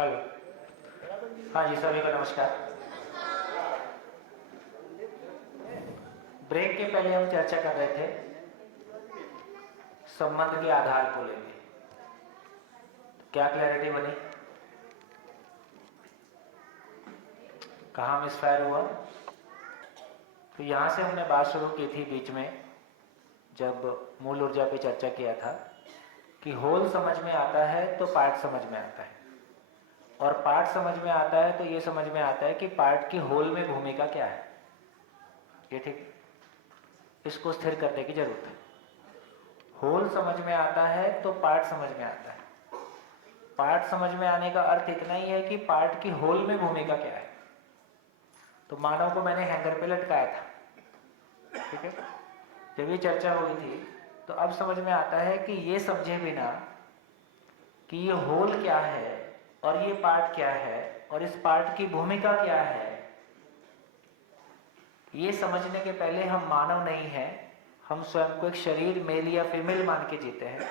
Hello. हाँ जी, सभी को नमस्कार। ब्रेक के पहले हम चर्चा कर रहे थे संबंध के आधार को लेकर। क्या क्लैरिटी बनी? कहाँ मिसफायर हुआ? तो यहाँ से हमने बात शुरू की थी बीच में, जब मूल ऊर्जा पे चर्चा किया था कि होल समझ में आता है तो पार्ट समझ में आता है, और पार्ट समझ में आता है तो ये समझ में आता है कि पार्ट की होल में भूमिका क्या है। ये ठीक, इसको स्थिर करने की जरूरत है। होल समझ में आता है तो पार्ट समझ में आता है। पार्ट समझ में आने का अर्थ इतना ही है कि पार्ट की होल में भूमिका क्या है। तो मानव को मैंने हैंगर पे लटकाया था, ठीक है। जब ये चर्चा हुई थी तो अब समझ में आता है कि ये समझे बिना कि ये होल क्या है और ये पार्ट क्या है और इस पार्ट की भूमिका क्या है, ये समझने के पहले हम मानव नहीं हैं, हम स्वयं को एक शरीर मेल या फीमेल मान के जीते हैं।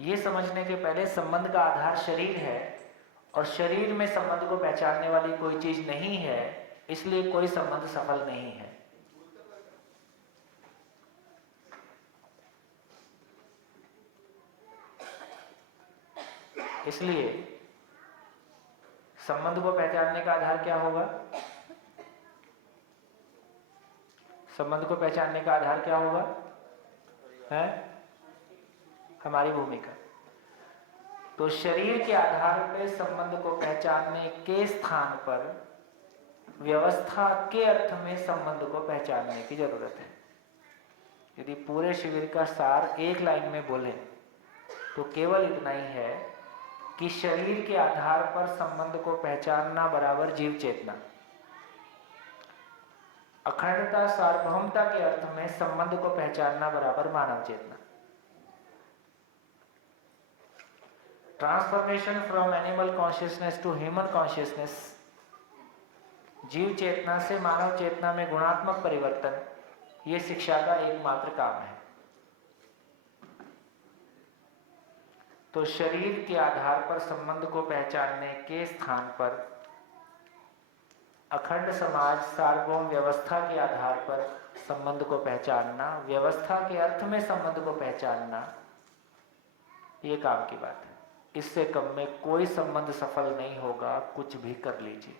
ये समझने के पहले संबंध का आधार शरीर है, और शरीर में संबंध को पहचानने वाली कोई चीज नहीं है, इसलिए कोई संबंध सफल नहीं है। इसलिए संबंध को पहचानने का आधार क्या होगा? संबंध को पहचानने का आधार क्या होगा? है हमारी भूमिका। तो शरीर के आधार पर संबंध को पहचानने के स्थान पर व्यवस्था के अर्थ में संबंध को पहचानने की जरूरत है। यदि पूरे शिविर का सार एक लाइन में बोले तो केवल इतना ही है कि शरीर के आधार पर संबंध को पहचानना बराबर जीव चेतना। अखंडता सार्वभौमता के अर्थ में संबंध को पहचानना बराबर मानव चेतना। Transformation from animal consciousness to human consciousness, जीव चेतना से मानव चेतना में गुणात्मक परिवर्तन, ये शिक्षा का एकमात्र काम है। तो शरीर के आधार पर संबंध को पहचानने के स्थान पर अखंड समाज सार्वभौम व्यवस्था के आधार पर संबंध को पहचानना, व्यवस्था के अर्थ में संबंध को पहचानना, ये काम की बात है। इससे कम में कोई संबंध सफल नहीं होगा। कुछ भी कर लीजिए,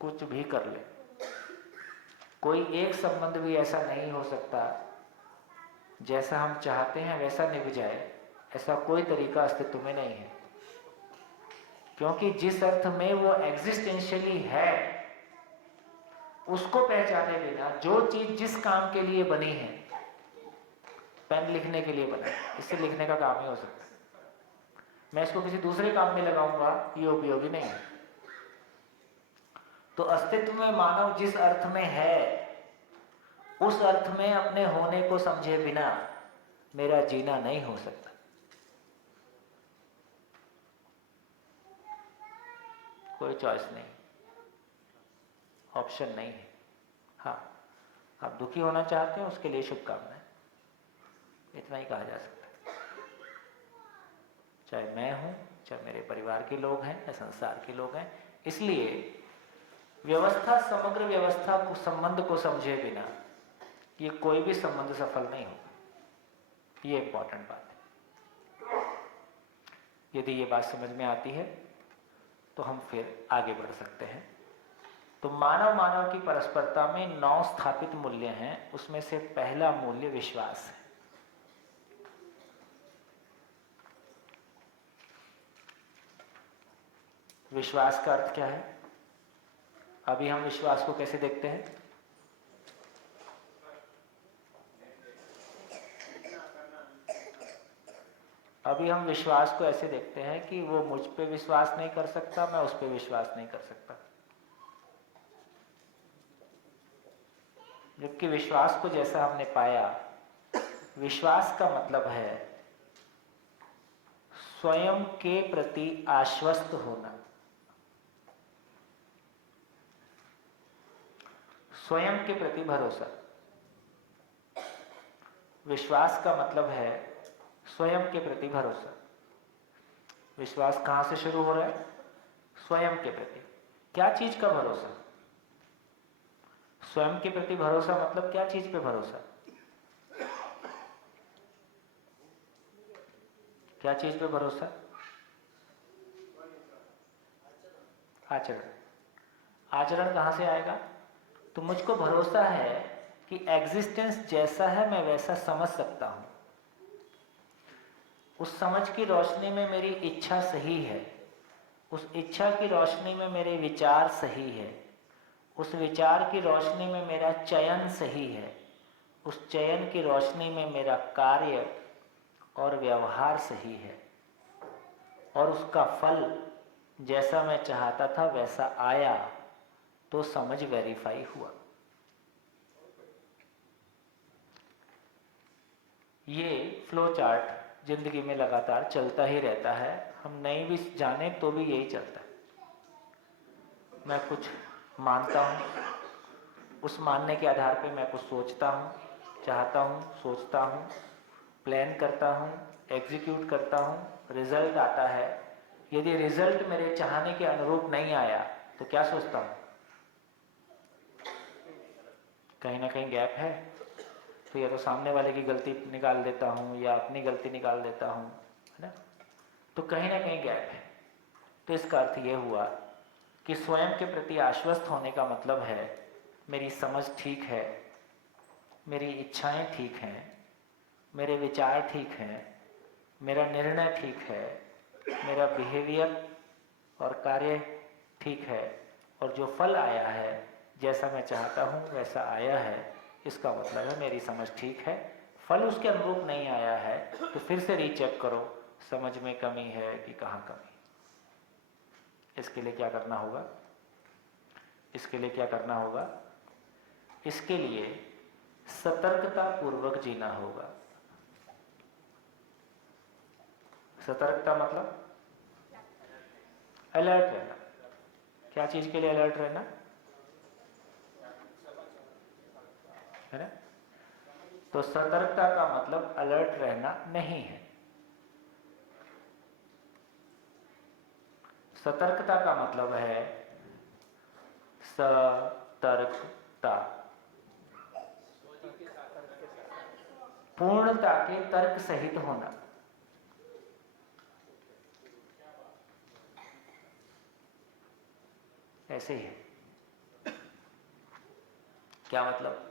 कुछ भी कर ले, कोई एक संबंध भी ऐसा नहीं हो सकता जैसा हम चाहते हैं वैसा निभ जाए। ऐसा कोई तरीका अस्तित्व में नहीं है, क्योंकि जिस अर्थ में वो एग्जिस्टेंशियली है उसको पहचाने बिना जो चीज जिस काम के लिए बनी है, पेन लिखने के लिए बना है, इससे लिखने का काम ही हो सकता है। मैं इसको किसी दूसरे काम में लगाऊंगा, ये उपयोगी नहीं है। तो अस्तित्व में मानव जिस अर्थ में है उस अर्थ में अपने होने को समझे बिना मेरा जीना नहीं हो सकता। कोई चॉइस नहीं, ऑप्शन नहीं है। हाँ, आप दुखी होना चाहते हैं उसके लिए शुभकामनाएं, इतना ही कहा जा सकता है। चाहे मैं हूं, चाहे मेरे परिवार के लोग हैं या संसार के लोग हैं। इसलिए व्यवस्था, समग्र व्यवस्था को, संबंध को समझे बिना ये कोई भी संबंध सफल नहीं होगा। ये इंपॉर्टेंट बात है। यदि ये बात समझ में आती है तो हम फिर आगे बढ़ सकते हैं। तो मानव मानव की परस्परता में 9 स्थापित मूल्य हैं। उसमें से पहला मूल्य विश्वास है। विश्वास का अर्थ क्या है? अभी हम विश्वास को कैसे देखते हैं? अभी हम विश्वास को ऐसे देखते हैं कि वो मुझ पे विश्वास नहीं कर सकता, मैं उस पे विश्वास नहीं कर सकता। जबकि विश्वास को जैसा हमने पाया, विश्वास का मतलब है स्वयं के प्रति आश्वस्त होना। स्वयं के प्रति भरोसा। विश्वास का मतलब है स्वयं के प्रति भरोसा। विश्वास कहाँ से शुरू हो रहा है? स्वयं के प्रति। क्या चीज का भरोसा? स्वयं के प्रति भरोसा मतलब क्या चीज पे भरोसा? क्या चीज पे भरोसा? आचरण। आचरण कहाँ से आएगा? तो मुझको भरोसा है कि एग्जिस्टेंस जैसा है मैं वैसा समझ सकता हूं। उस समझ की रोशनी में मेरी इच्छा सही है, उस इच्छा की रोशनी में मेरे विचार सही है, उस विचार की रोशनी में मेरा चयन सही है, उस चयन की रोशनी में मेरा कार्य और व्यवहार सही है, और उसका फल जैसा मैं चाहता था वैसा आया, तो समझ वेरीफाई हुआ। ये फ्लो चार्ट जिंदगी में लगातार चलता ही रहता है। हम नहीं भी जाने तो भी यही चलता है। मैं कुछ मानता हूँ, उस मानने के आधार पे मैं कुछ सोचता हूँ, चाहता हूँ, सोचता हूँ, प्लान करता हूँ, एग्जीक्यूट करता हूँ, रिजल्ट आता है। यदि रिजल्ट मेरे चाहने के अनुरूप नहीं आया तो क्या सोचता हूँ? कहीं ना कहीं गैप है। तो या तो सामने वाले की गलती निकाल देता हूँ या अपनी गलती निकाल देता हूँ, है ना? तो कहीं ना कहीं गैप है। तो इसका अर्थ ये हुआ कि स्वयं के प्रति आश्वस्त होने का मतलब है मेरी समझ ठीक है, मेरी इच्छाएं ठीक हैं, मेरे विचार ठीक हैं, मेरा निर्णय ठीक है, मेरा बिहेवियर और कार्य ठीक है, और जो फल आया है जैसा मैं चाहता हूँ वैसा आया है। इसका मतलब है मेरी समझ ठीक है। फल उसके अनुरूप नहीं आया है तो फिर से रीचेक करो, समझ में कमी है कि कहाँ कमी। इसके लिए क्या करना होगा? इसके लिए क्या करना होगा? इसके लिए सतर्कता पूर्वक जीना होगा। सतर्कता मतलब अलर्ट रहना। क्या चीज के लिए अलर्ट रहना? है ना? तो सतर्कता का मतलब अलर्ट रहना नहीं है। सतर्कता का मतलब है सतर्कता, पूर्णता के तर्क सहित होना। ऐसे ही है। क्या मतलब?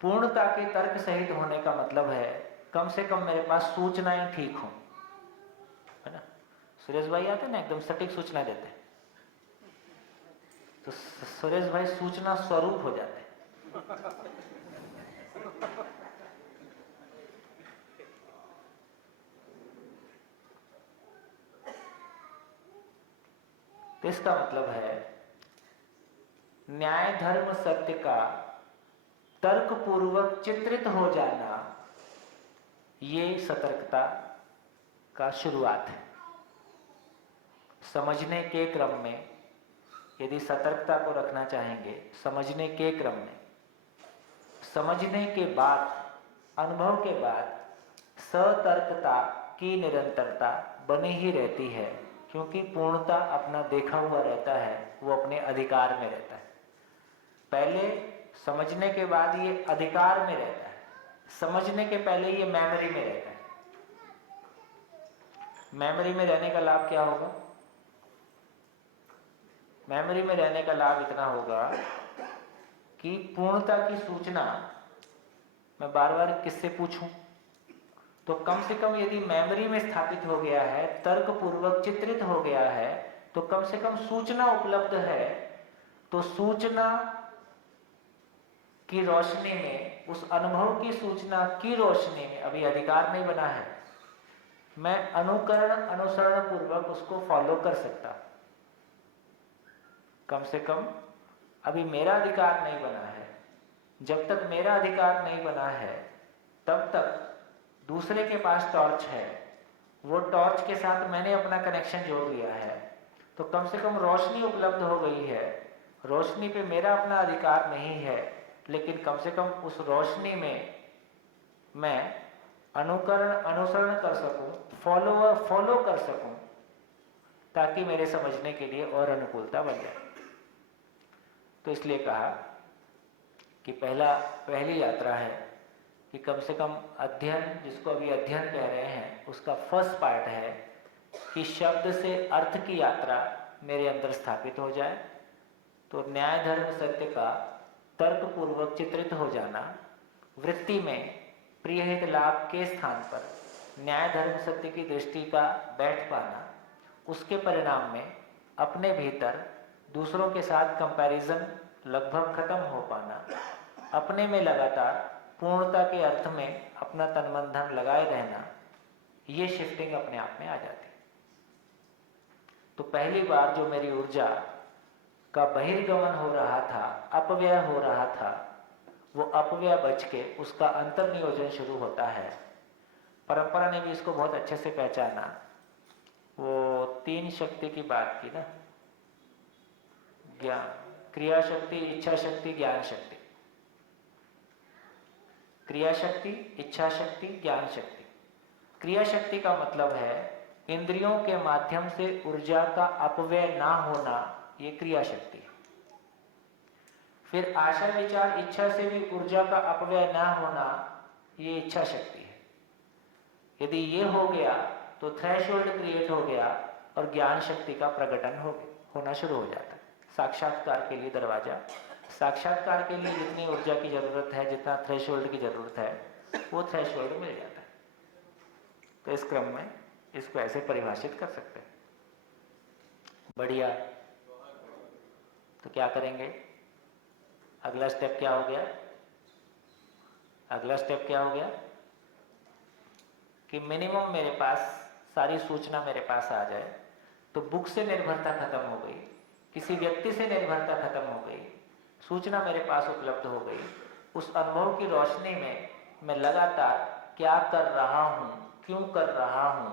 पूर्णता के तर्क सहित होने का मतलब है कम से कम मेरे पास सूचनाएं ठीक हों, है ना? सुरेश भाई आते ना एकदम सटीक सूचना देते हैं, तो सुरेश भाई सूचना स्वरूप हो जाते हैं। तो इसका मतलब है न्याय धर्म सत्य का तर्क पूर्वक चित्रित हो जाना, ये सतर्कता का शुरुआत है। समझने के क्रम में यदि सतर्कता को रखना चाहेंगे, समझने के क्रम में, समझने के बाद, अनुभव के बाद सतर्कता की निरंतरता बनी ही रहती है, क्योंकि पूर्णता अपना देखा हुआ रहता है, वो अपने अधिकार में रहता है। पहले समझने के बाद ये अधिकार में रहता है, समझने के पहले ये मेमोरी में रहता है। मेमोरी में रहने का लाभ क्या होगा? मेमोरी में रहने का लाभ इतना होगा कि पूर्णता की सूचना मैं बार बार किससे पूछूं? तो कम से कम यदि मेमोरी में स्थापित हो गया है, तर्क पूर्वक चित्रित हो गया है, तो कम से कम सूचना उपलब्ध है। तो सूचना की रोशनी में, उस अनुभव की सूचना की रोशनी में अभी अधिकार नहीं बना है, मैं अनुकरण अनुसरण पूर्वक उसको फॉलो कर सकता। कम से कम अभी मेरा अधिकार नहीं बना है। जब तक मेरा अधिकार नहीं बना है तब तक दूसरे के पास टॉर्च है, वो टॉर्च के साथ मैंने अपना कनेक्शन जोड़ लिया है, तो कम से कम रोशनी उपलब्ध हो गई है। रोशनी पे मेरा अपना अधिकार नहीं है, लेकिन कम से कम उस रोशनी में मैं अनुसरण कर सकूं, फॉलो कर सकूं, ताकि मेरे समझने के लिए और अनुकूलता बन जाए। तो इसलिए कहा कि पहली यात्रा है कि कम से कम अध्ययन, जिसको अभी अध्ययन कह रहे हैं, उसका फर्स्ट पार्ट है कि शब्द से अर्थ की यात्रा मेरे अंदर स्थापित हो जाए। तो न्याय धर्म सत्य का तर्कपूर्वक चित्रित हो जाना, वृत्ति में प्रिय हित लाभ के स्थान पर न्याय धर्म सत्य की दृष्टि का बैठ पाना, उसके परिणाम में अपने भीतर दूसरों के साथ कंपैरिजन लगभग खत्म हो पाना, अपने में लगातार पूर्णता के अर्थ में अपना तन मन धन लगाए रहना, ये शिफ्टिंग अपने आप में आ जाती। तो पहली बार जो मेरी ऊर्जा का बहिर्गमन हो रहा था, अपव्यय हो रहा था, वो अपव्यय बच के उसका अंतर्नियोजन शुरू होता है। परंपरा ने भी इसको बहुत अच्छे से पहचाना। वो 3 शक्ति की बात की ना, ज्ञान, क्रिया शक्ति, इच्छा शक्ति, ज्ञान शक्ति। क्रिया शक्ति, इच्छा शक्ति, ज्ञान शक्ति। क्रिया शक्ति का मतलब है इंद्रियों के माध्यम से ऊर्जा का अपव्यय ना होना, ये क्रिया शक्ति है। फिर आशा विचार इच्छा से भी ऊर्जा का अपव्यय ना होना, ये इच्छा शक्ति है। यदि ये हो गया तो थ्रेशोल्ड क्रिएट हो गया और ज्ञान शक्ति का प्रकटन होना शुरू हो जाता है। साक्षात्कार के लिए दरवाजा, साक्षात्कार के लिए जितनी ऊर्जा की जरूरत है, जितना थ्रेशोल्ड की जरूरत है, वो थ्रेशोल्ड मिल जाता है। तो इस क्रम में इसको ऐसे परिभाषित कर सकते हैं। बढ़िया। तो क्या करेंगे? अगला स्टेप क्या हो गया? अगला स्टेप क्या हो गया कि मिनिमम मेरे पास सारी सूचना मेरे पास आ जाए। तो बुक से निर्भरता खत्म हो गई, किसी व्यक्ति से निर्भरता खत्म हो गई, सूचना मेरे पास उपलब्ध हो गई। उस अनुभव की रोशनी में मैं लगातार क्या कर रहा हूँ, क्यों कर रहा हूँ,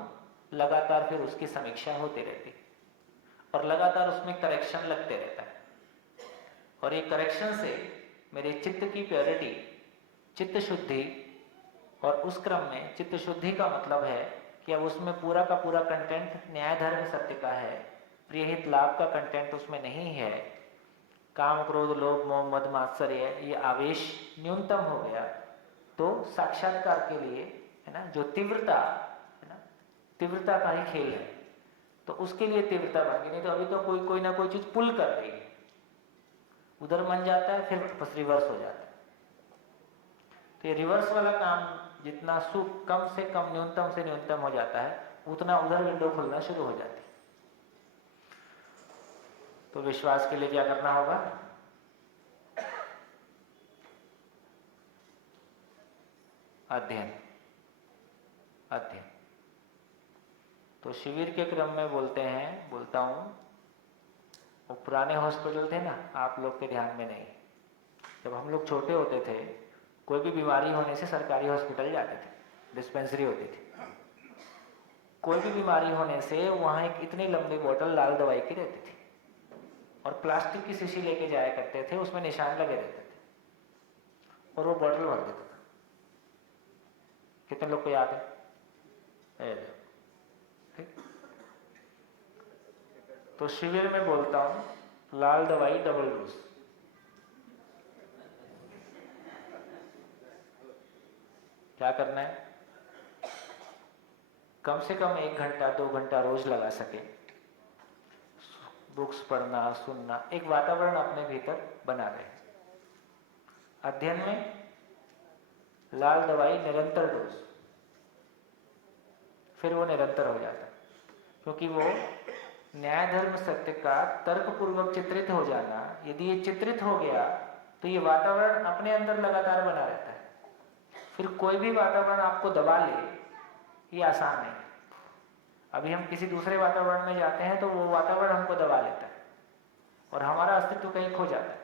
लगातार फिर उसकी समीक्षा होती रहती और लगातार उसमें करेक्शन लगते रहता है। और ये करेक्शन से मेरे चित्त की प्योरिटी, चित्त शुद्धि, और उस क्रम में चित्त शुद्धि का मतलब है कि अब उसमें पूरा का पूरा कंटेंट न्याय धर्म सत्य का है, प्रियहित लाभ का कंटेंट उसमें नहीं है। काम क्रोध लोभ मोह मद मात्सर्य, ये आवेश न्यूनतम हो गया। तो साक्षात्कार के लिए है ना, जो तीव्रता है ना, तीव्रता का ही खेल है। तो उसके लिए तीव्रता बन गई। नहीं तो अभी तो कोई ना कोई चीज पुल कर रही है, उधर मन जाता है, फिर बस रिवर्स हो जाता है। तो ये रिवर्स वाला काम जितना कम से कम, न्यूनतम से न्यूनतम हो जाता है, उतना उधर विंडो खुलना शुरू हो जाती है। तो विश्वास के लिए क्या करना होगा? अध्ययन, अध्ययन। तो शिविर के क्रम में बोलता हूं, वो पुराने हॉस्पिटल थे ना, आप लोग के ध्यान में नहीं। जब हम लोग छोटे होते थे, कोई भी बीमारी होने से सरकारी हॉस्पिटल जाते थे, डिस्पेंसरी होती थी। कोई भी बीमारी होने से वहां एक इतनी लंबी बोतल लाल दवाई की रहती थी और प्लास्टिक की शीशी लेके जाया करते थे, उसमें निशान लगे रहते थे और वो बोतल भर देता था। कितने लोग को याद है? ठीक। तो शिविर में बोलता हूं, लाल दवाई डबल डोज। क्या करना है? कम से कम 1 घंटा 2 घंटा रोज लगा सके, बुक्स पढ़ना, सुनना, एक वातावरण अपने भीतर बना रहे। अध्ययन में लाल दवाई निरंतर डोज, फिर वो निरंतर हो जाता है, क्योंकि वो न्याय धर्म सत्य का तर्कपूर्वक चित्रित हो जाना, यदि ये चित्रित हो गया तो ये वातावरण अपने अंदर लगातार बना रहता है। फिर कोई भी वातावरण आपको दबा ले, ये आसान नहीं। अभी हम किसी दूसरे वातावरण में जाते हैं तो वो वातावरण हमको दबा लेता है और हमारा अस्तित्व कहीं खो जाता है।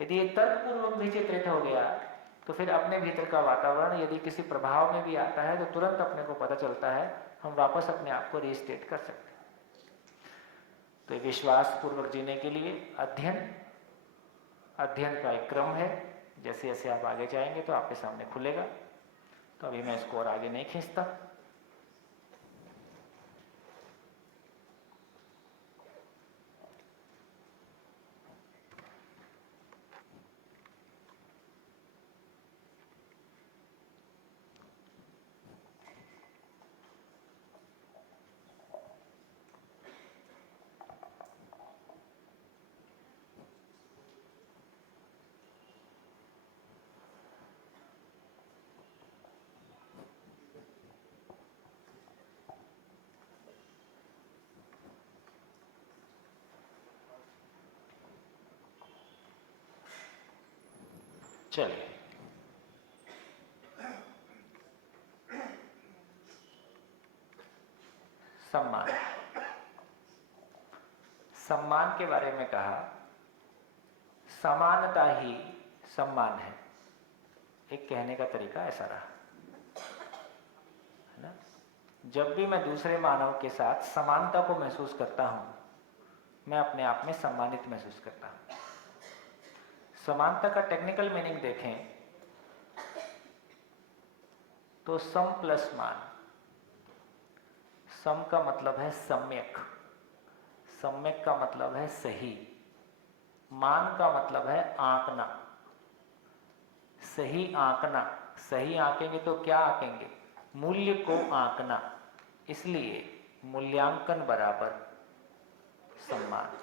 यदि ये तर्कपूर्वक भी चित्रित हो गया तो फिर अपने भीतर का वातावरण यदि किसी प्रभाव में भी आता है तो तुरंत अपने को पता चलता है, हम वापस अपने आप को रीस्टेट कर सकते हैं। तो विश्वास पूर्वक जीने के लिए अध्ययन का एक क्रम है। जैसे जैसे आप आगे जाएंगे तो आपके सामने खुलेगा। तो अभी मैं इसको और आगे नहीं खींचता। चलिए, सम्मान। सम्मान के बारे में कहा, समानता ही सम्मान है। एक कहने का तरीका ऐसा रहा है ना। जब भी मैं दूसरे मानव के साथ समानता को महसूस करता हूं, मैं अपने आप में सम्मानित महसूस करता हूं। समानता का टेक्निकल मीनिंग देखें तो सम प्लस मान। सम का मतलब है सम्यक, सम्यक का मतलब है सही, मान का मतलब है आंकना। सही आंकना, सही आंकेंगे तो क्या आंकेंगे? मूल्य को आंकना। इसलिए मूल्यांकन बराबर सम्मान,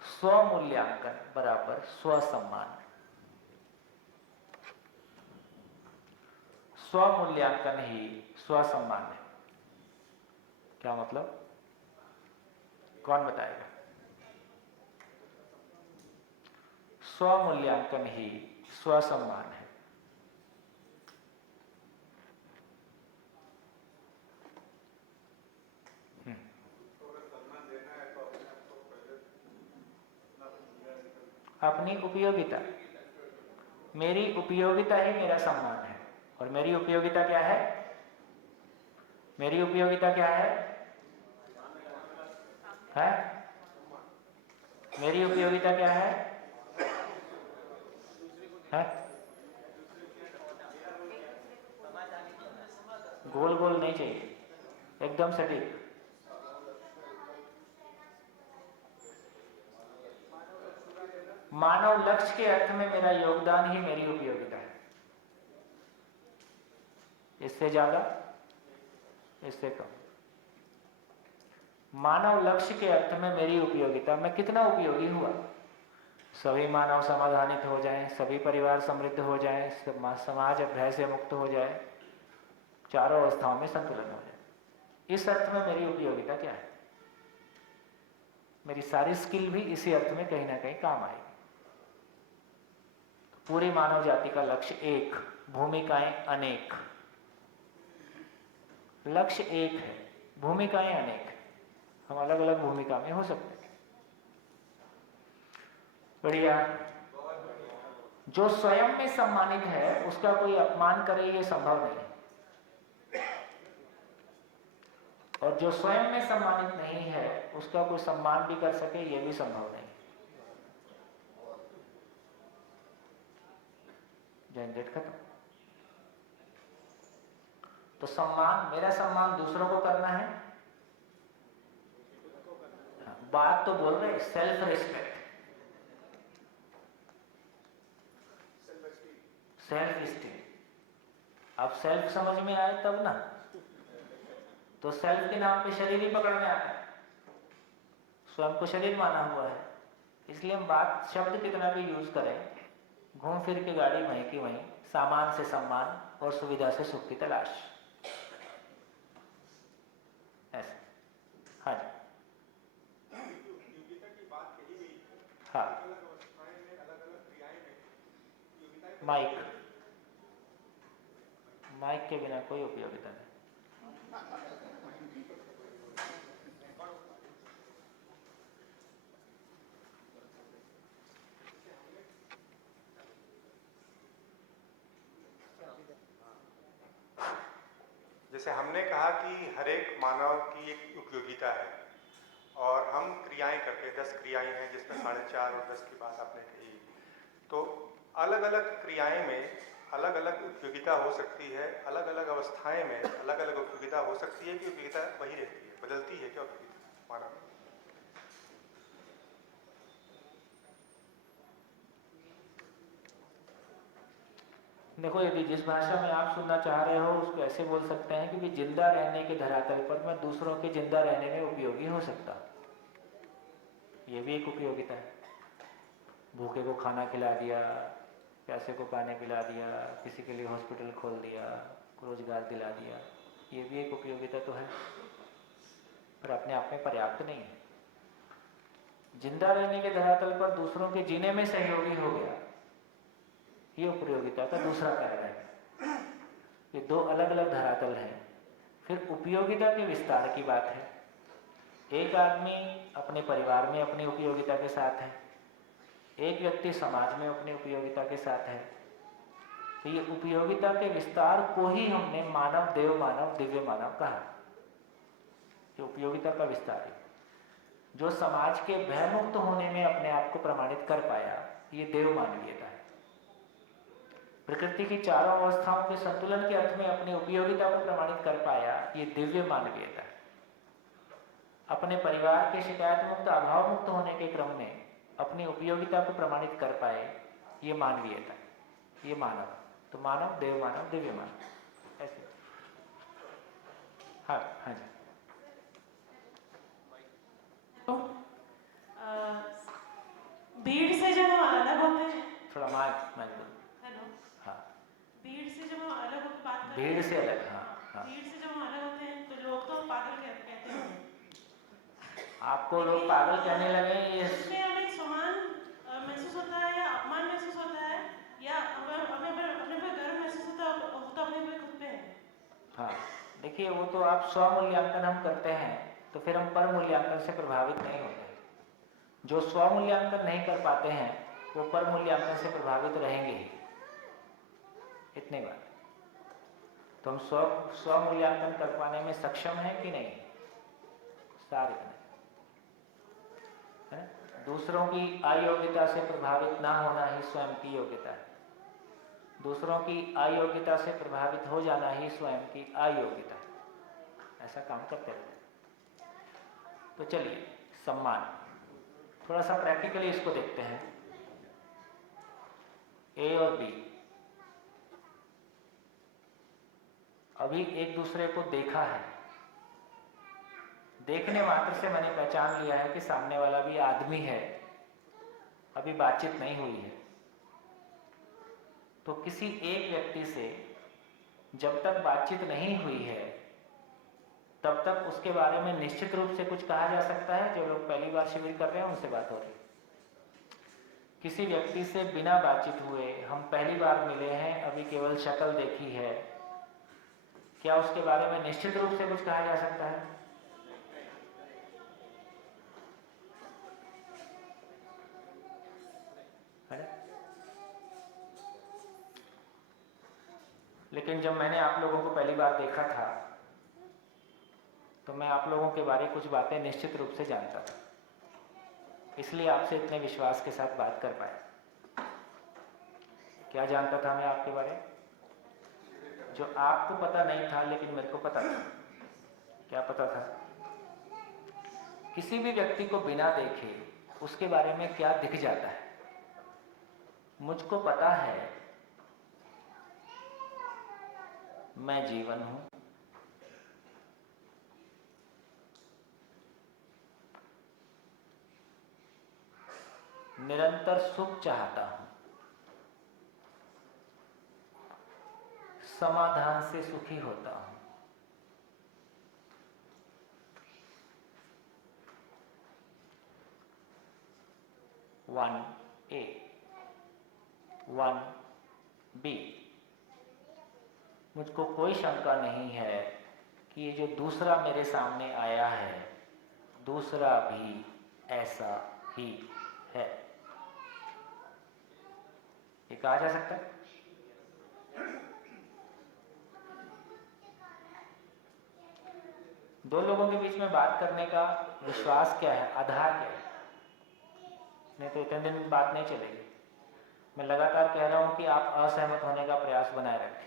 स्वमूल्यांकन बराबर स्वसम्मान। स्वमूल्यांकन ही स्वसम्मान है। क्या मतलब? कौन बताएगा? स्वमूल्यांकन ही स्वसम्मान है। अपनी उपयोगिता, मेरी उपयोगिता ही मेरा सम्मान है। और मेरी उपयोगिता क्या है? मेरी उपयोगिता क्या है? है? मेरी उपयोगिता क्या है? है? गोल गोल नहीं चाहिए, एकदम सटीक। मानव लक्ष्य के अर्थ में मेरा योगदान ही मेरी उपयोगिता है। इससे ज्यादा, इससे कम। मानव लक्ष्य के अर्थ में मेरी उपयोगिता, मैं कितना उपयोगी हुआ। सभी मानव समाधानित हो जाएं, सभी परिवार समृद्ध हो जाएं, समाज भय से मुक्त हो जाए, चारों अवस्थाओं में संतुलन हो जाए। इस अर्थ में मेरी उपयोगिता क्या है? मेरी सारी स्किल भी इसी अर्थ में कहीं ना कहीं काम आएगी। पूरी मानव जाति का लक्ष्य एक, भूमिकाएं अनेक। लक्ष्य एक है, भूमिकाएं अनेक। हम अलग अलग भूमिका में हो सकते हैं। बढ़िया। जो स्वयं में सम्मानित है उसका कोई अपमान करे ये संभव नहीं है, और जो स्वयं में सम्मानित नहीं है उसका कोई सम्मान भी कर सके ये भी संभव नहीं। झंझट खत्म। तो सम्मान, मेरा सम्मान दूसरों को करना है। बात तो बोल रहे सेल्फ रिस्पेक्ट, सेल्फ स्टीम। अब सेल्फ समझ में आए तब ना, तो सेल्फ के नाम पे शरीर ही पकड़ में आता है। स्वयं को शरीर माना हुआ है, इसलिए हम बात शब्द कितना भी यूज करें, घूम फिर के गाड़ी वहीं की वहीं, सामान से सम्मान और सुविधा से सुख की तलाश। ऐसे। हाँ जी। हाँ, माइक, माइक के बिना कोई उपयोगिता नहीं। जैसे हमने कहा कि हर एक मानव की एक उपयोगिता है और हम क्रियाएं करते हैं, 10 क्रियाएं हैं जिसमें 4.5 और 10 की बात आपने कही। तो अलग अलग क्रियाएं में अलग अलग उपयोगिता हो सकती है, अलग अलग अवस्थाएं में अलग अलग उपयोगिता हो सकती है कि उपयोगिता वही रहती है, बदलती है क्या उपयोगिता मानव? देखो, यदि जिस भाषा में आप सुनना चाह रहे हो उसको ऐसे बोल सकते हैं कि भी जिंदा रहने के धरातल पर मैं दूसरों के जिंदा रहने में उपयोगी हो सकता। ये भी एक उपयोगिता है। भूखे को खाना खिला दिया, प्यासे को पानी पिला दिया, किसी के लिए हॉस्पिटल खोल दिया, रोजगार दिला दिया, ये भी एक उपयोगिता तो है, पर अपने आप में पर्याप्त नहीं है। जिंदा रहने के धरातल पर दूसरों के जीने में सहयोगी हो गया, ये उपयोगिता का दूसरा कारण है। ये दो अलग अलग धरातल हैं। फिर उपयोगिता के विस्तार की बात है। एक आदमी अपने परिवार में अपनी उपयोगिता के साथ है, एक व्यक्ति समाज में अपनी उपयोगिता के साथ है। तो ये उपयोगिता के विस्तार को ही हमने मानव, देव मानव, दिव्य मानव कहा। ये उपयोगिता का विस्तार है। जो समाज के भयमुक्त होने में अपने आप को प्रमाणित कर पाया, ये देव मानवीयता है। प्रकृति की चारों अवस्थाओं के संतुलन के अर्थ में अपनी उपयोगिता को प्रमाणित कर पाया, ये दिव्य मानवीयता है। अपने परिवार के शिकायत मुक्त, अभाव मुक्त होने के क्रम में अपनी उपयोगिता को प्रमाणित कर पाए, ये मानवीयता है, ये मानव। तो मानव, देव मानव, दिव्य मानव, ऐसे। हाँ हाँ जी। भीड़ से जब हम अलग होते हैं, थोड़ा माइक बोलो। हेलो, हाँ, भीड़ से जब हम अलग होकर बात करते भीड़ हैं, से अलग, हाँ हाँ। भीड़ से जब हम अलग होते हैं तो लोग तो पागल कहते हैं। आपको लोग पागल कहने लगे, ये इसमें हमें सम्मान महसूस होता है या अपमान महसूस होता है, या हमें अपने पे गर्व महसूस होता अपने पे खुद पे है? हाँ, देखिए, वो तो आप स्व मूल्यांकन हम करते हैं तो फिर हम पर मूल्यांकन से प्रभावित नहीं होते। जो स्व मूल्यांकन नहीं कर पाते हैं वो पर मूल्यांकन से प्रभावित रहेंगे ही, इतनी बात। तो हम स्व मूल्यांकन कर पाने में सक्षम हैं कि नहीं, सारे है। दूसरों की अयोग्यता से प्रभावित ना होना ही स्वयं की योग्यता है। दूसरों की अयोग्यता से प्रभावित हो जाना ही स्वयं की अयोग्यता है। ऐसा काम करते रहते। तो चलिए, सम्मान, थोड़ा सा प्रैक्टिकली इसको देखते हैं। ए और बी अभी एक दूसरे को देखा है, देखने मात्र से मैंने पहचान लिया है कि सामने वाला भी आदमी है, अभी बातचीत नहीं हुई है। तो किसी एक व्यक्ति से जब तक बातचीत नहीं हुई है तब तक उसके बारे में निश्चित रूप से कुछ कहा जा सकता है। जो लोग पहली बार शिविर कर रहे हैं उनसे बात हो रही है। किसी व्यक्ति से बिना बातचीत हुए हम पहली बार मिले हैं, अभी केवल शक्ल देखी है, क्या उसके बारे में निश्चित रूप से कुछ कहा जा सकता है? लेकिन जब मैंने आप लोगों को पहली बार देखा था तो मैं आप लोगों के बारे कुछ बातें निश्चित रूप से जानता था, इसलिए आपसे इतने विश्वास के साथ बात कर पाया। क्या जानता था मैं आपके बारे? जो आपको पता नहीं था लेकिन मेरे को पता था। क्या पता था? किसी भी व्यक्ति को बिना देखे उसके बारे में क्या दिख जाता है। मुझको पता है मैं जीवन हूं, निरंतर सुख चाहता हूं, समाधान से सुखी होता हूं, वन ए, वन बी। मुझको कोई शंका नहीं है कि ये जो दूसरा मेरे सामने आया है, दूसरा भी ऐसा ही है। ये कहा जा सकता है? दो लोगों के बीच में बात करने का विश्वास क्या है, आधार क्या है? नहीं तो इतने दिन बात नहीं चलेगी। मैं लगातार कह रहा हूं कि आप असहमत होने का प्रयास बनाए रखें,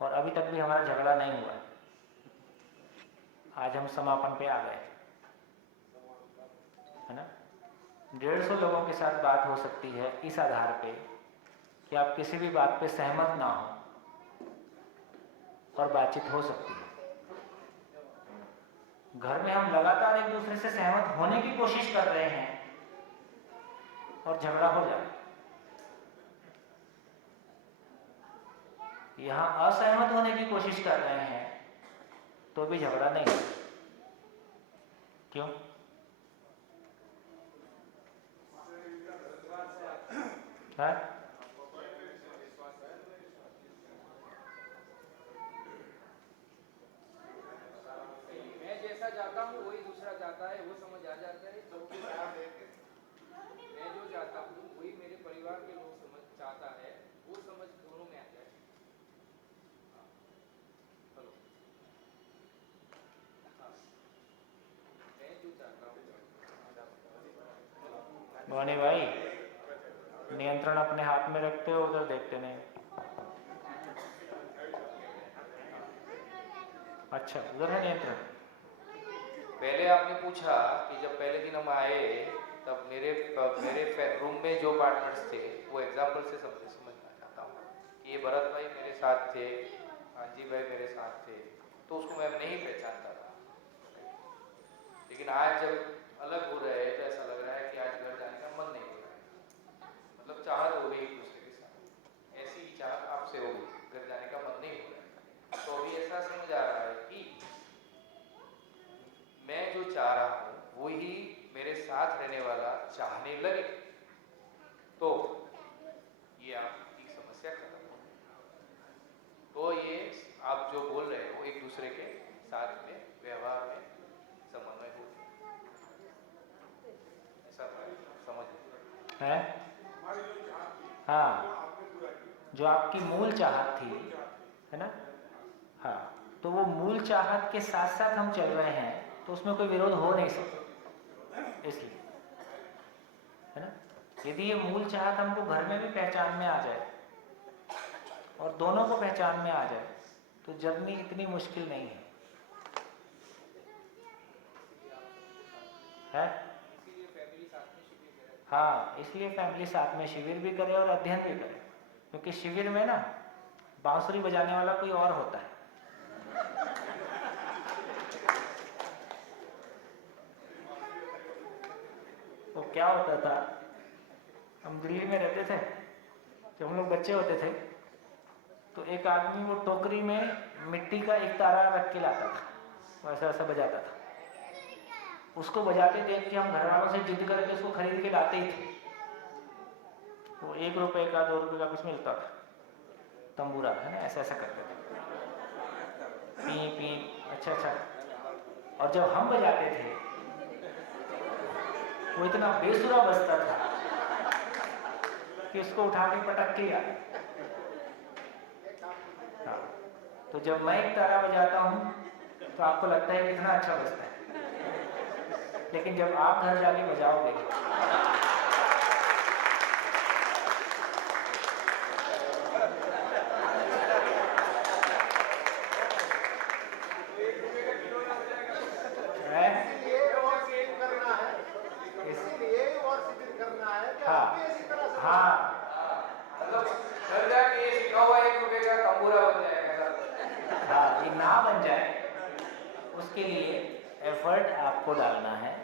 और अभी तक भी हमारा झगड़ा नहीं हुआ है। आज हम समापन पे आ गए, है ना। 150 लोगों के साथ बात हो सकती है इस आधार पे कि आप किसी भी बात पे सहमत ना हो, और बातचीत हो सकती है। घर में हम लगातार एक दूसरे से सहमत होने की कोशिश कर रहे हैं और झगड़ा हो जाए। यहां असहमत होने की कोशिश कर रहे हैं तो भी झगड़ा नहीं है। क्यों? है? मैं जैसा चाहता हूँ वही दूसरा चाहता है, वो समझ आ जाता है। तो मैं जो चाहता हूँ वही मेरे परिवार के लोग समझ चाहता है, वो समझ दोनों में आ जाए। हेलो, हाँ, मैं जो चाहता हूँ। भवानी भाई, नियंत्रण अपने हाथ में रखते हो, उधर देखते नहीं। अच्छा, उधर है नियंत्रण। पहले आपने पूछा कि जब पहले दिन हम आए तब मेरे रूम में जो पार्टनर्स थे वो एग्जाम्पल से समझना चाहता हूँ कि ये भरत भाई मेरे साथ थे, हांजी भाई मेरे साथ थे, तो उसको मैं नहीं पहचानता था। लेकिन आज जब अलग हो रहे हैं तो ऐसा लग रहा है कि आज घर जाने का मन नहीं हो रहा है। मतलब चाहत हो गई एक दूसरे के साथ, ऐसी ही चाहत आपसे हो गई, घर जाने का मन नहीं हो रहा है। तो अभी ऐसा समझ आ रहा है कि मैं जो चाह रहा हूँ वही मेरे साथ रहने वाला चाहने लगे, तो ये आपकी समस्या खत्म हो गई। तो ये आप जो बोल रहे हो एक दूसरे के साथ में व्यवहार में समन्वय हो, ऐसा समझ है? हाँ, जो आपकी मूल चाहत थी, है ना। हाँ, तो वो मूल चाहत के साथ साथ हम चल रहे हैं तो उसमें कोई विरोध हो नहीं सकता, इसलिए, है ना। यदि ये मूल चाहत हमको घर में भी पहचान में आ जाए और दोनों को पहचान में आ जाए तो जर्नी इतनी मुश्किल नहीं है। है? हाँ, इसलिए फैमिली साथ में शिविर भी करे और अध्ययन भी करे, क्योंकि शिविर में ना बांसुरी बजाने वाला कोई और होता है। तो क्या होता था, हम दिल्ली में रहते थे, जब हम लोग बच्चे होते थे तो एक आदमी वो टोकरी में मिट्टी का एक तारा रख के लाता था, वैसा वैसा बजाता था। उसको बजाते देख के हम घर वालों से जिद करके उसको खरीद के लाते ही थे। वो 1 रुपए का 2 रुपए का कुछ मिलता था, तंबूरा, है ना, ऐसा ऐसा करते थे, पी पी। अच्छा। और जब हम बजाते थे वो इतना बेसुरा बजता था कि उसको उठा के पटक के यार। हाँ, तो जब मैं एक तारा बजाता हूँ तो आपको लगता है कितना अच्छा बजता है, लेकिन जब आप घर जाके बजाओगे उसके लिए एफर्ट आपको डालना है।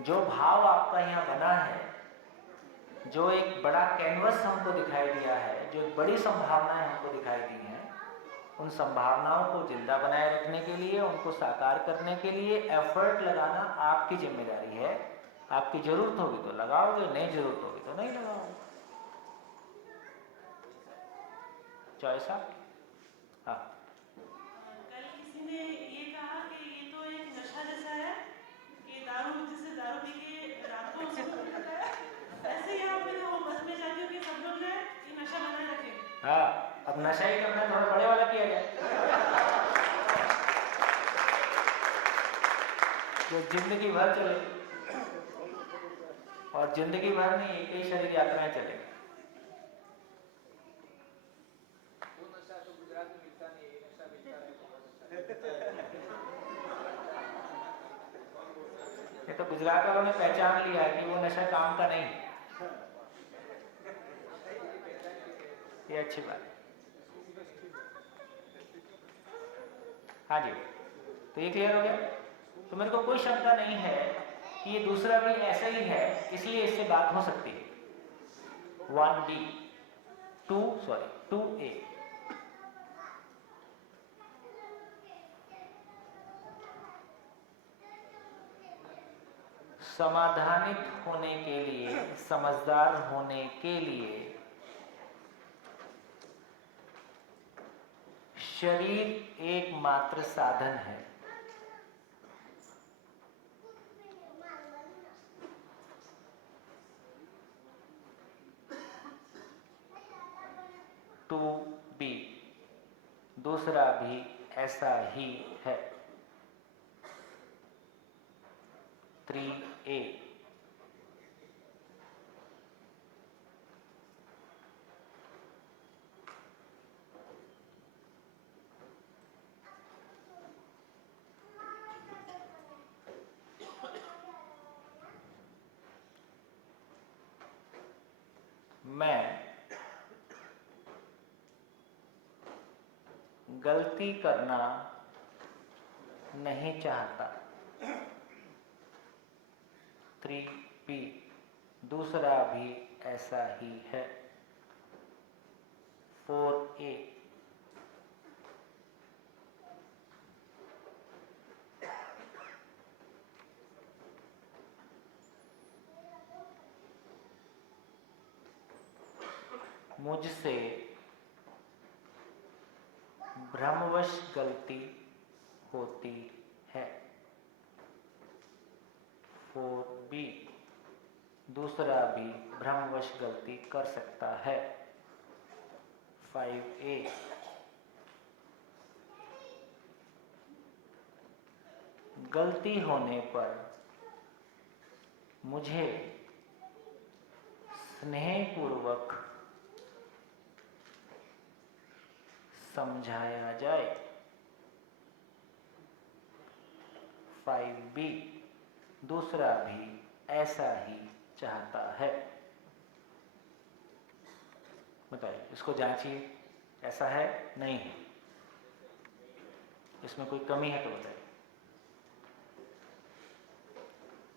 जो भाव आपका यहाँ बना है, जो एक बड़ा कैनवस हमको दिखाई दिया है, जो एक बड़ी संभावनाएं हमको दिखाई दी हैं, उन संभावनाओं को जिंदा बनाए रखने के लिए, उनको साकार करने के लिए एफर्ट लगाना आपकी जिम्मेदारी है। आपकी जरूरत होगी तो लगाओगे, नहीं जरूरत होगी तो नहीं लगाओगे। चॉइस आप। हाँ, कल किसी ने ये कहा कि ये तो एक नशा जैसा है कि दारू जिससे दारू पी के रात को सुकून मिलता है, ऐसे ही आप मेरे वो बस में जाती हूँ कि सब लोग जो है ये नशा बनाए रखें। हाँ, अब नशा ही करना, थोड़ा बड़े वाला किया जाए जो जिंदगी भर चले। और जिंदगी भर में एक ही शरीर यात्राएं चलेगी। ये तो गुजरात वालों ने पहचान लिया है कि वो नशा काम का नहीं, ये अच्छी बात है। हाँ जी, तो ये क्लियर हो गया। तो मेरे को कोई शंका नहीं है कि ये दूसरा भी ऐसा ही है, इसलिए इससे बात हो सकती है। 1D 2A। समाधानित होने के लिए, समझदार होने के लिए शरीर एकमात्र साधन है। टू बी दूसरा भी ऐसा ही है। 3A मैं गलती करना नहीं चाहता। 3B दूसरा भी ऐसा ही है। 4A मुझसे भ्रमवश गलती होती है। 4B दूसरा भी भ्रमवश गलती कर सकता है। 5A गलती होने पर मुझे स्नेहपूर्वक समझाया जाए। 5B दूसरा भी ऐसा ही चाहता है। बताइए, इसको जांचिए, ऐसा है नहीं है, इसमें कोई कमी है तो बताइए।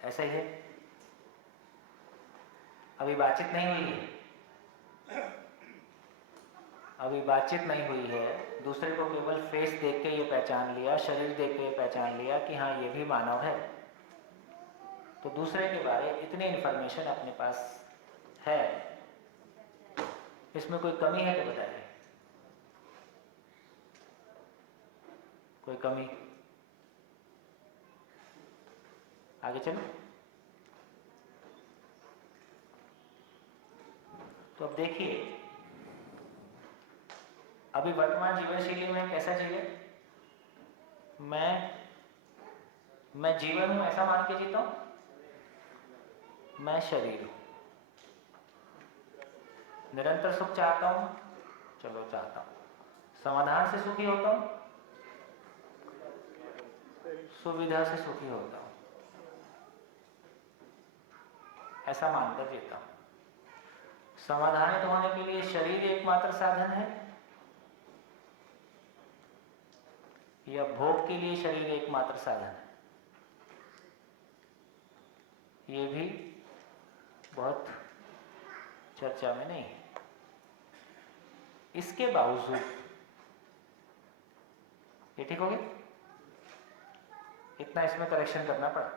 ऐसा ही है, अभी बातचीत नहीं हुई है, अभी बातचीत नहीं हुई है। दूसरे को केवल फेस देख के ये पहचान लिया, शरीर देख के पहचान लिया कि हाँ ये भी मानव है। तो दूसरे के बारे इतनी इन्फॉर्मेशन अपने पास है, इसमें कोई कमी है तो बताइए। कोई कमी? आगे चलो। तो अब देखिए, अभी वर्तमान जीवन शैली में कैसा चाहिए? मैं जीवन हूं ऐसा मान के जीता हूं, मैं शरीर हूं, निरंतर सुख चाहता हूं, चलो चाहता हूं, समाधान से सुखी होता हूं, सुविधा से सुखी होता हूं, ऐसा मानकर जीता हूं। समाधानित होने के लिए शरीर एकमात्र साधन है या भोग के लिए शरीर एकमात्र साधन है? ये भी बहुत चर्चा में नहीं है। इसके बावजूद ये ठीक हो गया, इतना इसमें करेक्शन करना पड़ा।